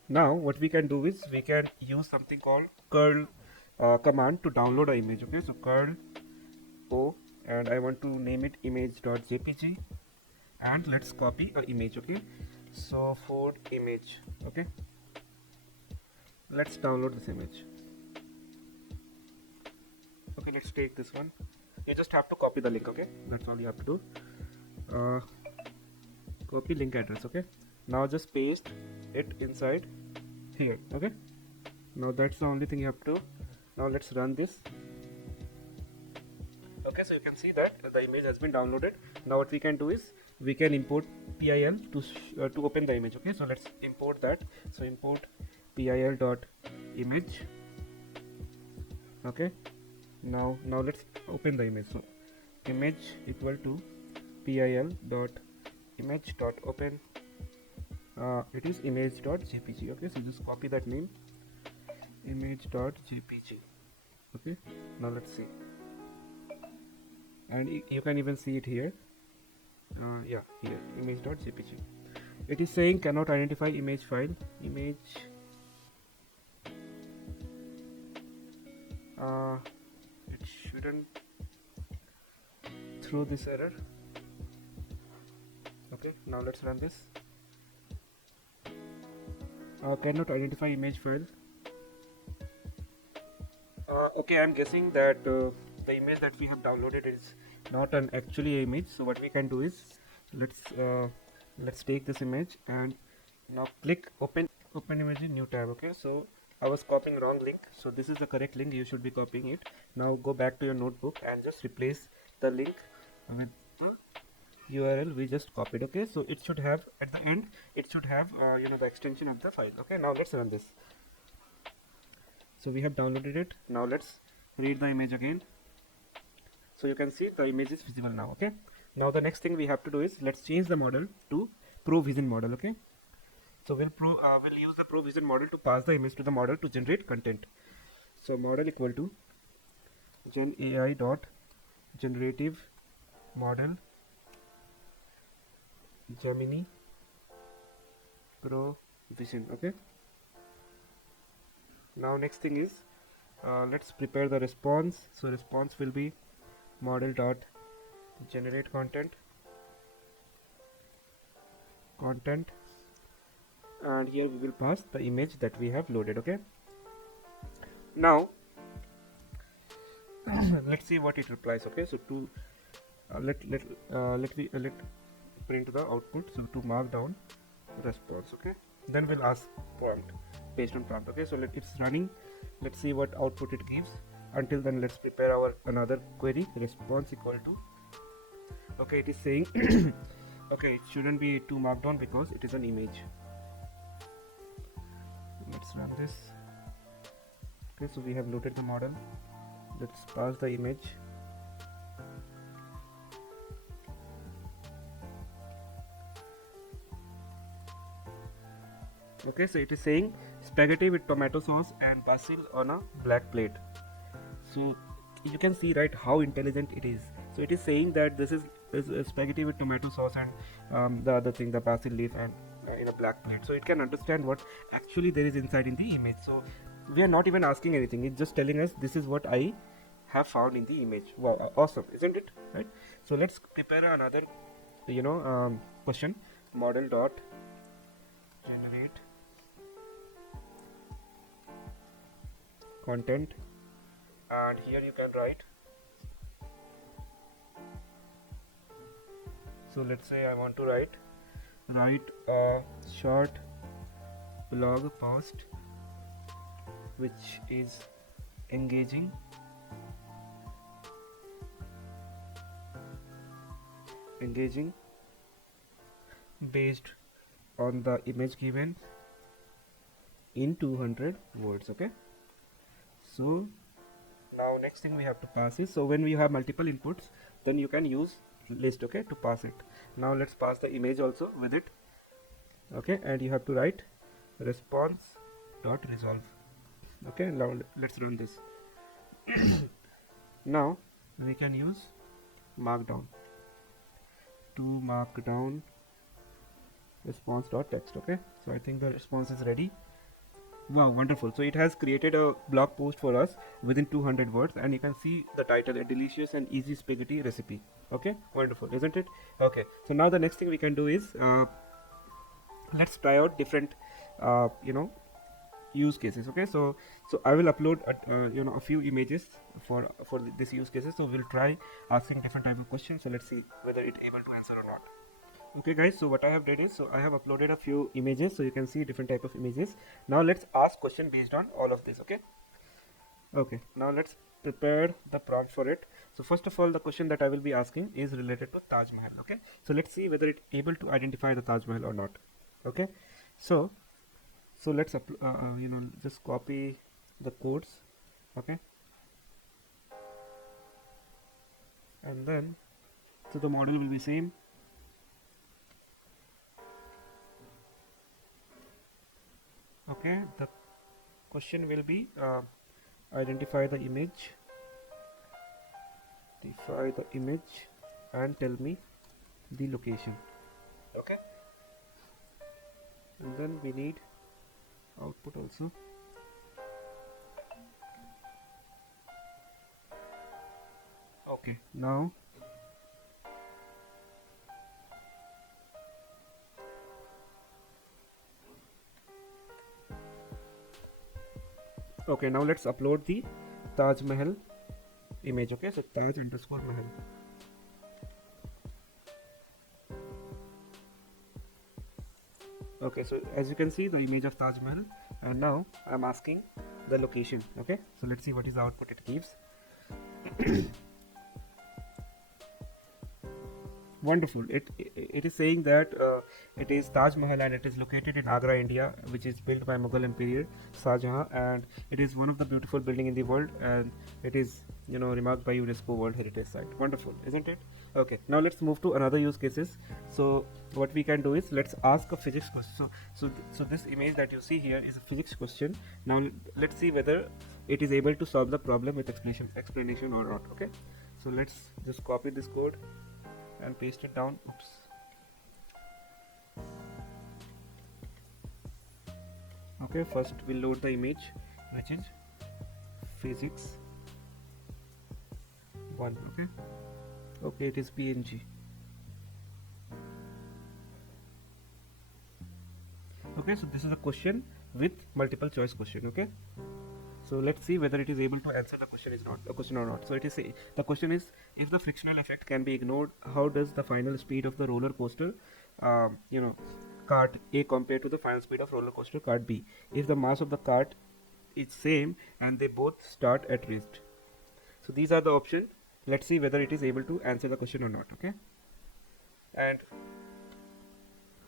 now what we can do is we can use something called curl command to download an image. Okay, so curl o, and I want to name it image.jpg, and let's copy an image. Okay, so for image, okay, let's download this image. Okay, let's take this one. You just have to copy the link. Okay, that's all you have to do. Copy link address. Okay, now just paste it inside here. Okay, now that's the only thing you have to do. Now let's run this. Okay, so you can see that the image has been downloaded. Now what we can do is we can import PIL to open the image. Okay, so let's import that. So import PIL.image. Okay, now let's open the image. So image equal to PIL.image.open. It is image.jpg. Okay, so just copy that name, image.jpg. Okay, now let's see, and you can even see it here. Yeah, here, image.jpg. It is saying cannot identify image file. Image it shouldn't throw this error. Okay, now let's run this. Cannot identify image file. Okay, I'm guessing that the image that we have downloaded is not an actually image. So what we can do is let's take this image and now click open image in new tab. Okay, so I was copying wrong link, so this is the correct link. You should be copying it. Now go back to your notebook and just replace the link with the URL we just copied. Okay, so it should have at the end, it should have the extension of the file. Okay, now let's run this. So we have downloaded it. Now let's read the image again. So you can see the image is visible now. Okay, now the next thing we have to do is let's change the model to Pro Vision model. Okay, so we'll use the Pro Vision model to pass the image to the model to generate content. So model equal to gen AI dot generative model Gemini Pro Vision. Okay, now next thing is let's prepare the response. So response will be model dot generate content, and here we will pass the image that we have loaded. Okay, Now let's see what it replies. Okay, so to let print the output. So to mark down response. Okay, then we'll ask prompt based on prompt. Okay, so it's running. Let's see what output it gives. Until then, let's prepare our another query. Response equal to, okay, it is saying okay, it shouldn't be to mark down because it is an image. Let's run this. Okay, so we have loaded the model. Let's pass the image. Okay, so it is saying spaghetti with tomato sauce and basil on a black plate. So you can see, right, how intelligent it is. So it is saying that this is spaghetti with tomato sauce and the other thing, the basil leaf, and in a black plate. So it can understand what actually there is inside in the image. So we are not even asking anything, it's just telling us this is what I have found in the image. Wow, awesome, isn't it? Right. So let's prepare another question. Model dot generate content, and here you can write, so let's say I want to write a short blog post which is engaging based on the image given in 200 words. Okay, so now next thing we have to pass is, so when we have multiple inputs, then you can use list, okay, to pass it. Now let's pass the image also with it. Okay, and you have to write response dot resolve. Okay, now let's run this. Now we can use markdown to mark down response dot text. Okay, so I think the response is ready. Wow, wonderful. So it has created a blog post for us within 200 words, and you can see the title, a delicious and easy spaghetti recipe. Okay, wonderful, isn't it? Okay, so now the next thing we can do is let's try out different use cases. Okay, so I will upload a few images for this use cases. So we'll try asking different type of questions. So let's see whether it's able to answer or not. Okay guys, so what I have did is, so I have uploaded a few images, so you can see different type of images. Now let's ask question based on all of this. Okay, now let's prepare the prompt for it. So first of all, the question that I will be asking is related to Taj Mahal. Okay, so let's see whether it's able to identify the Taj Mahal or not. Okay, so let's just copy the codes. Okay, and then so the model will be same. Okay, the question will be identify the image and tell me the location. Okay, and then we need output also. Okay, now let's upload the Taj Mahal image. Okay, so Taj underscore Mahal. Okay, so as you can see the image of Taj Mahal, and now I'm asking the location. Okay, so let's see what is the output it gives. Wonderful. It is saying that it is Taj Mahal and it is located in Agra, India, which is built by Mughal Emperor Shah Jahan, and it is one of the beautiful building in the world, and it is remarked by UNESCO World Heritage Site. Wonderful, isn't it? Okay, now let's move to another use cases. So what we can do is let's ask a physics question. So this image that you see here is a physics question. Now let's see whether it is able to solve the problem with explanation or not. Okay, so let's just copy this code and paste it down. Oops. Okay, first we'll load the image, which is physics 1. Okay, it is PNG. Okay, so this is a question with multiple choice question. Okay, So let's see whether it is able to answer the question or not. So it is the question is, if the frictional effect can be ignored, how does the final speed of the roller coaster, you know, cart A compared to the final speed of roller coaster cart B, if the mass of the cart is same and they both start at rest. So these are the options. Let's see whether it is able to answer the question or not. Okay, and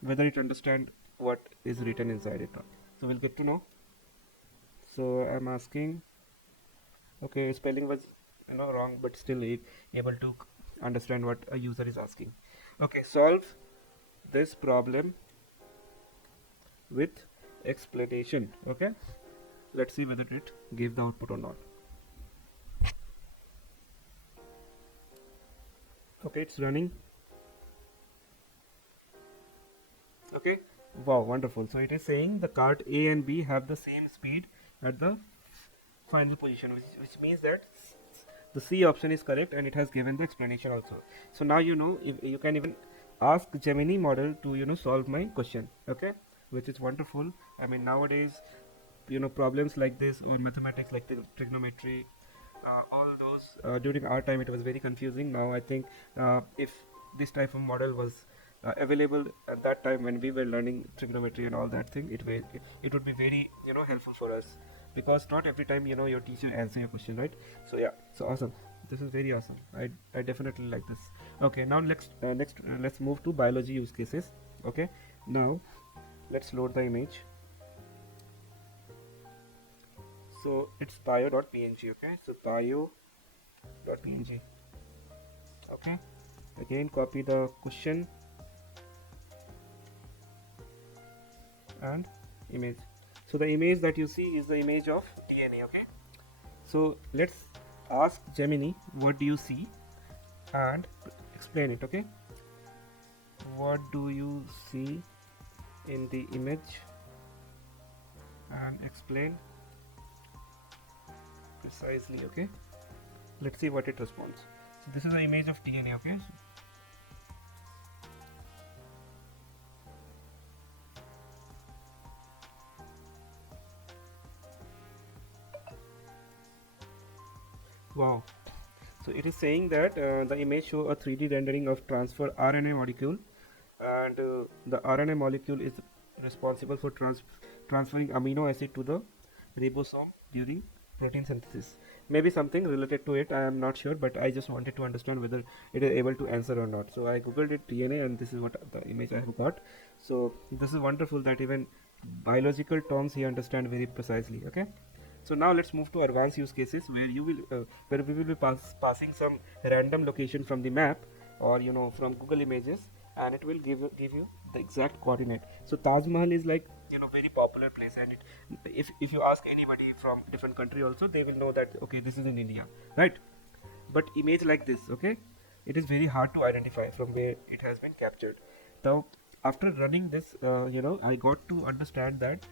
whether it understand what is written inside it. So we'll get to know. So I'm asking. Okay, spelling was wrong, but still able to understand what a user is asking. Okay, solve this problem with explanation. Okay, let's see whether it gave the output or not. Okay, it's running. Okay, wow, wonderful. So it is saying the cart A and B have the same speed at the final position, which means that the C option is correct, and it has given the explanation also. So now if you can even ask Gemini model to solve my question. Okay, which is wonderful. I mean, nowadays problems like this, or mathematics like the trigonometry, all those during our time it was very confusing. Now I think if this type of model was available at that time when we were learning trigonometry and all that thing, it would be very helpful for us, because not every time your teacher answer your question, right? So yeah, so awesome. This is very awesome. I definitely like this. Okay, now let's move to biology use cases. Okay, now let's load the image. So it's bio.png. Okay, so bio.png. Okay, again copy the question and image. So the image that you see is the image of DNA. Okay, so let's ask Gemini, what do you see, and explain it. Okay, what do you see in the image, and explain precisely. Okay, let's see what it responds. So this is the image of DNA. Okay, wow. So it is saying that the image show a 3D rendering of transfer RNA molecule, and the RNA molecule is responsible for transferring amino acid to the ribosome during protein synthesis. Maybe something related to it, I am not sure, but I just wanted to understand whether it is able to answer or not. So I googled it DNA, and this is what the image I have got. So this is wonderful that even biological terms he understand very precisely. Okay, so now let's move to advanced use cases, where we will be passing some random location from the map, or from Google Images, and it will give you the exact coordinate. So Taj Mahal is like very popular place, and if you ask anybody from different country also, they will know that okay, this is in India, right? But image like this, okay, it is very hard to identify from where it has been captured. Now after running this, I got to understand that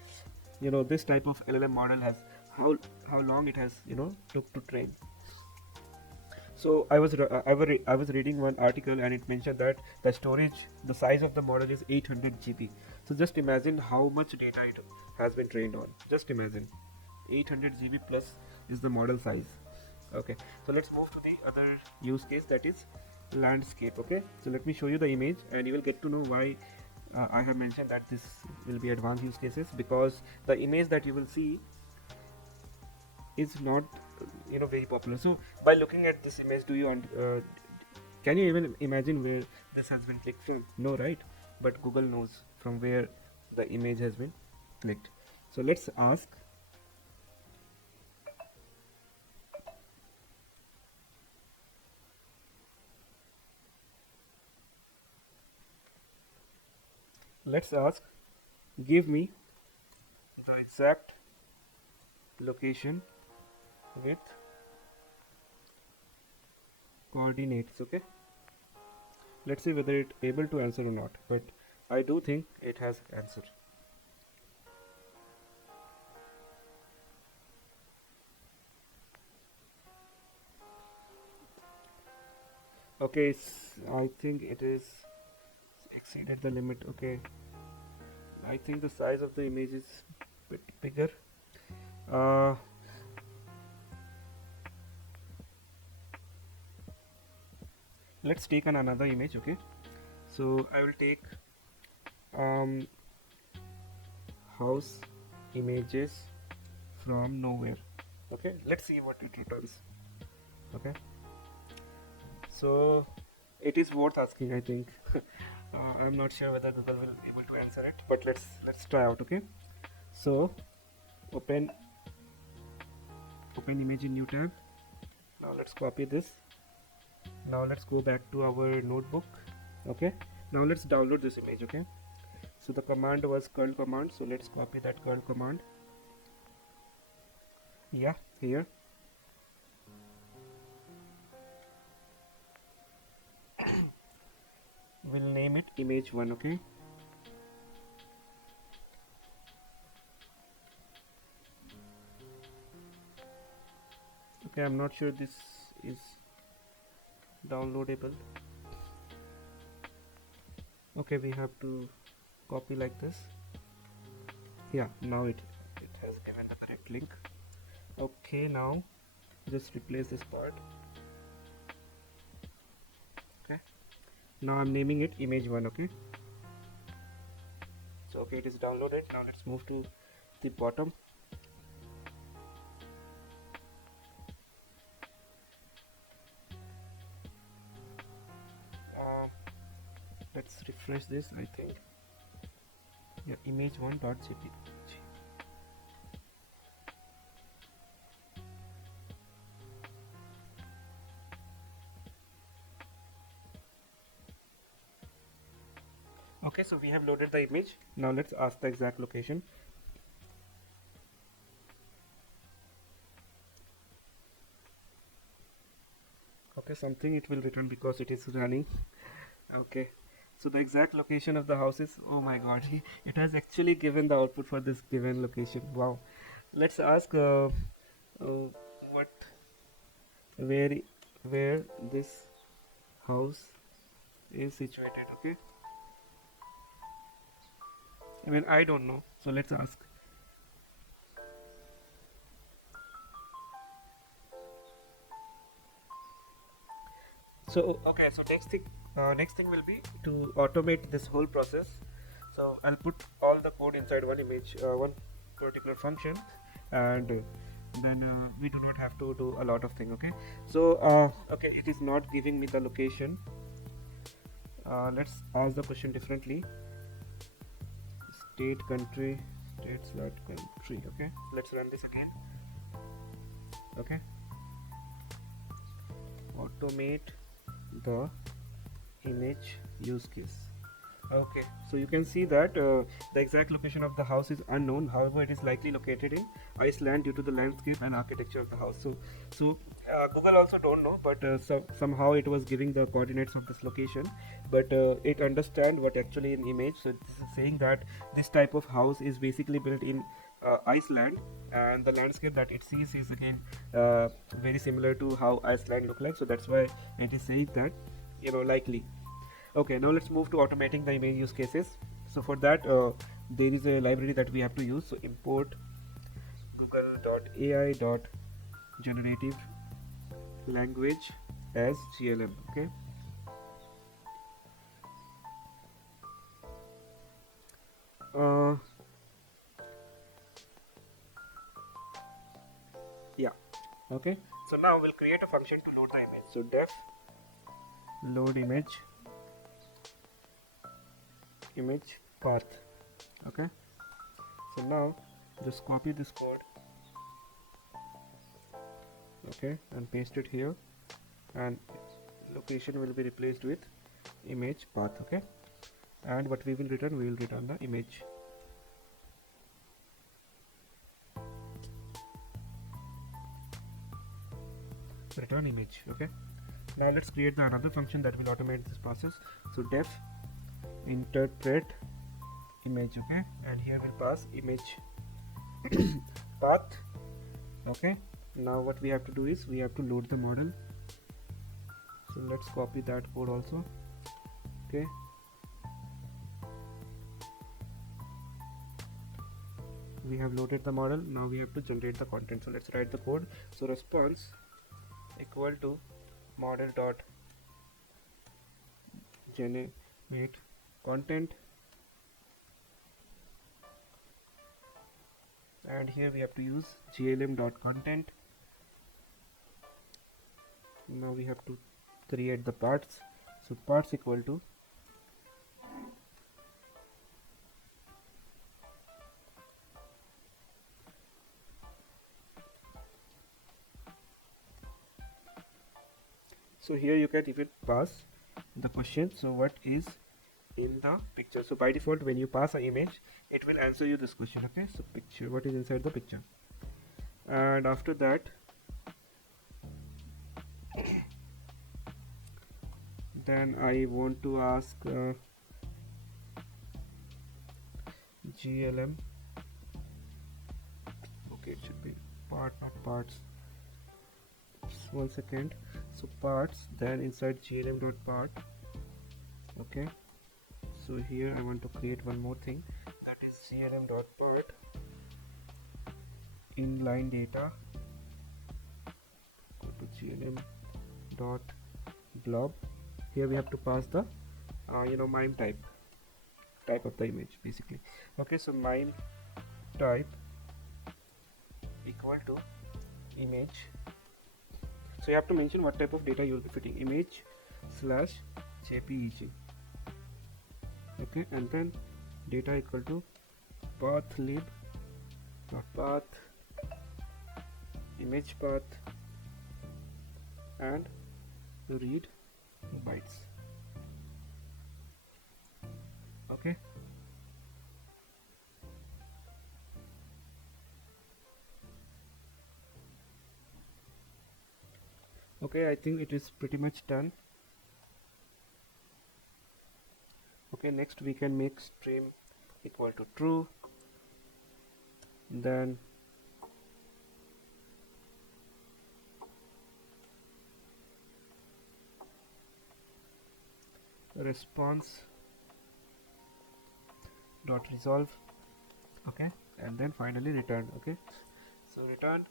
this type of LLM model has how long it has took to train. So I was reading one article, and it mentioned that the size of the model is 800 GB. So just imagine how much data it has been trained on. Just imagine 800 GB plus is the model size. Okay, so let's move to the other use case, that is landscape. Okay, so let me show you the image, and you will get to know why I have mentioned that this will be advanced use cases, because the image that you will see is not very popular. So by looking at this image, can you even imagine where this has been clicked from? No, right? But Google knows from where the image has been clicked. So let's ask give me the exact location with coordinates. Okay, let's see whether it able to answer or not, but I do think it has answered. Okay, I think it is exceeded the limit. Okay, I think the size of the image is bit bigger. let's take another image. Okay, so I will take house images from nowhere. Okay, let's see what it returns. Okay, so it is worth asking, I think. I'm not sure whether Google will be able to answer it, but let's try out. Okay, so open image in new tab. Now let's copy this. Now let's go back to our notebook. Okay, now let's download this image. Okay, so the command was curl command, so let's copy that curl command. Yeah, here. We'll name it image1. Okay, I'm not sure this is downloadable. Okay, we have to copy like this. Yeah, now it has given the correct link. Okay, now just replace this part. Okay, now I'm naming it image1. Okay, so okay, it is downloaded. Now let's move to the bottom. Let's refresh this. I think, yeah, image1.jpg. Okay, so we have loaded the image. Now let's ask the exact location. Okay, something it will return because it is running. Okay, so the exact location of the house is, oh my god, it has actually given the output for this given location. Wow. Let's ask what where this house is situated. Okay, I mean, I don't know, so let's ask. So okay, so next thing will be to automate this whole process. So I'll put all the code inside one image, one particular function, and then we do not have to do a lot of things. Okay, so okay, it is not giving me the location. Let's ask the question differently. State, country, state/country. Okay, let's run this again. Okay, automate the image use case. Okay, so you can see that the exact location of the house is unknown. However, it is likely located in Iceland due to the landscape and architecture of the house. So Google also don't know, but somehow it was giving the coordinates of this location, but it understand what actually in image. So this is saying that this type of house is basically built in Iceland, and the landscape that it sees is again very similar to how Iceland look like. So that's why it is saying that, likely. Okay, now let's move to automating the image use cases. So for that, there is a library that we have to use. So import google.ai.generative language as GLM. Okay. Yeah. Okay. So now we'll create a function to load the image. So def load image path. Okay, so now just copy this code, okay, and paste it here, and location will be replaced with image path. Okay, and what we will return the image. Return image. Okay, now let's create another function that will automate this process. So def interpret image. Okay, and here we'll pass image path. Okay, now what we have to do is we have to load the model. So let's copy that code also. Okay, we have loaded the model. Now we have to generate the content. So let's write the code. So response equal to model dot generate content, and here we have to use glm.content. Now we have to create the parts. So parts equal to so here you can even pass the question. So what is in the picture? So by default when you pass an image, it will answer you this question. Okay, so picture, what is inside the picture? And after that then I want to ask glm, okay, it should be part, not parts. Just 1 second. So parts, then inside glm.part. Okay, so here I want to create one more thing, that is glm.part inline data, go to glm.blob. Here we have to pass the mime type of the image basically. Okay, so mime type equal to image. So you have to mention what type of data you will be fitting, image slash jpeg. Okay, and then data equal to path lib dot path image path and read bytes. Okay, okay, I think it is pretty much done. Okay, next we can make stream equal to true, then response dot resolve. Okay, and then finally return. Okay, so return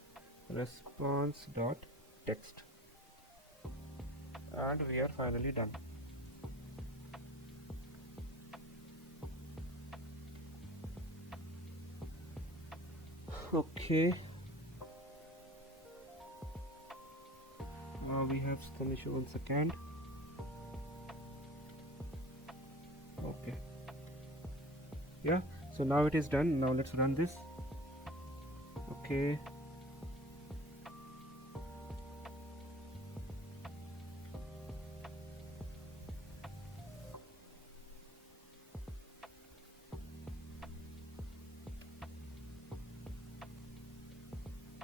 response dot text, and we are finally done. Okay, now we have some issue. 1 second. Okay, yeah, so now it is done. Now let's run this. Okay,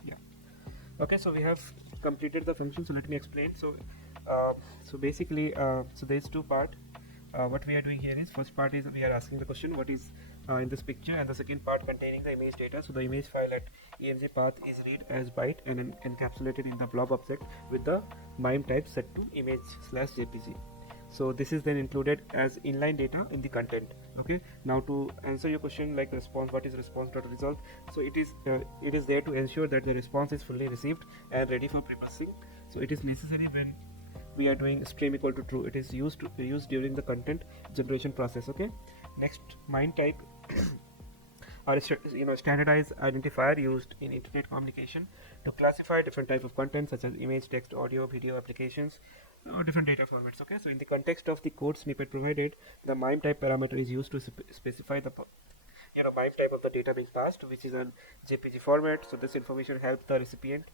yeah, okay, so we have completed the function. So let me explain. So basically so there's two part. What we are doing here is, first part is we are asking the question what is in this picture, and the second part containing the image data. So the image file at emg path is read as byte and encapsulated in the blob object with the mime type set to image slash jpg. So this is then included as inline data in the content. Okay, now to answer your question like response, what is response dot resolve? So it is there to ensure that the response is fully received and ready for preprocessing. So it is necessary when we are doing stream equal to true. It is used during the content generation process. Okay, next, mime type are standardized identifier used in internet communication to classify different type of content such as image, text, audio, video applications or different data formats. Okay, so in the context of the code snippet provided, the mime type parameter is used to specify the mime type of the data being passed, which is an jpg format. So this information helps the recipient,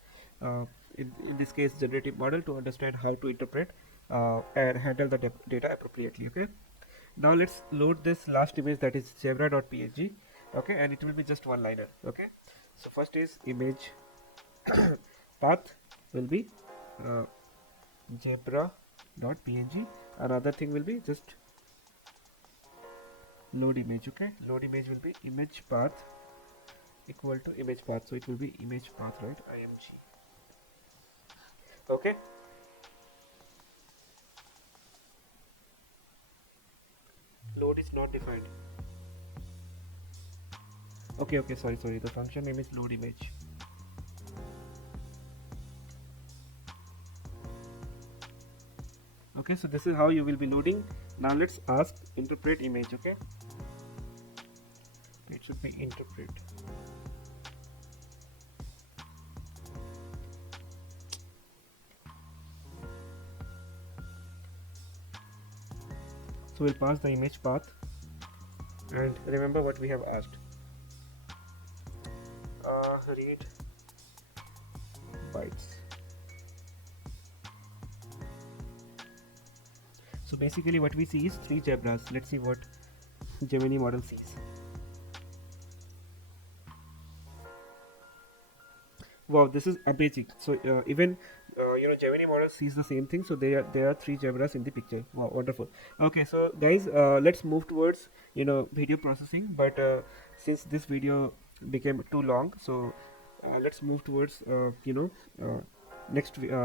in this case generative model, to understand how to interpret and handle the data appropriately. Okay, now let's load this last image, that is zebra.png. Okay, and it will be just one liner. Okay, so first is image path will be zebra.png. Another thing will be just load image. Okay, load image will be image path equal to image path, so it will be image path, right, img. Okay, load is not defined. Okay, sorry, the function name is load image. Okay, so this is how you will be loading. Now let's ask interpret image. Okay, it should be interpret. So we'll pass the image path and remember what we have asked. Read bytes. So basically what we see is 3 zebras. Let's see what Gemini model sees. Wow, this is amazing. So even Gemini model sees the same thing. So there are 3 zebras in the picture. Wow, wonderful. Okay, so guys, let's move towards video processing. But since this video became too long, so let's move towards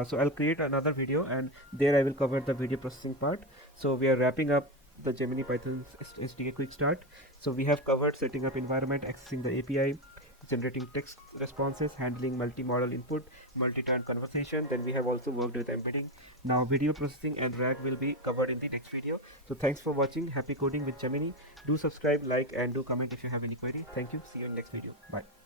so I'll create another video and there I will cover the video processing part. So we are wrapping up the Gemini Python SDK quick start. So we have covered setting up environment, accessing the API, generating text responses, handling multimodal input, multi-turn conversation. Then we have also worked with embedding. Now video processing and RAG will be covered in the next video. So thanks for watching. Happy coding with Gemini. Do subscribe, like and do comment if you have any query. Thank you. See you in next video. Bye.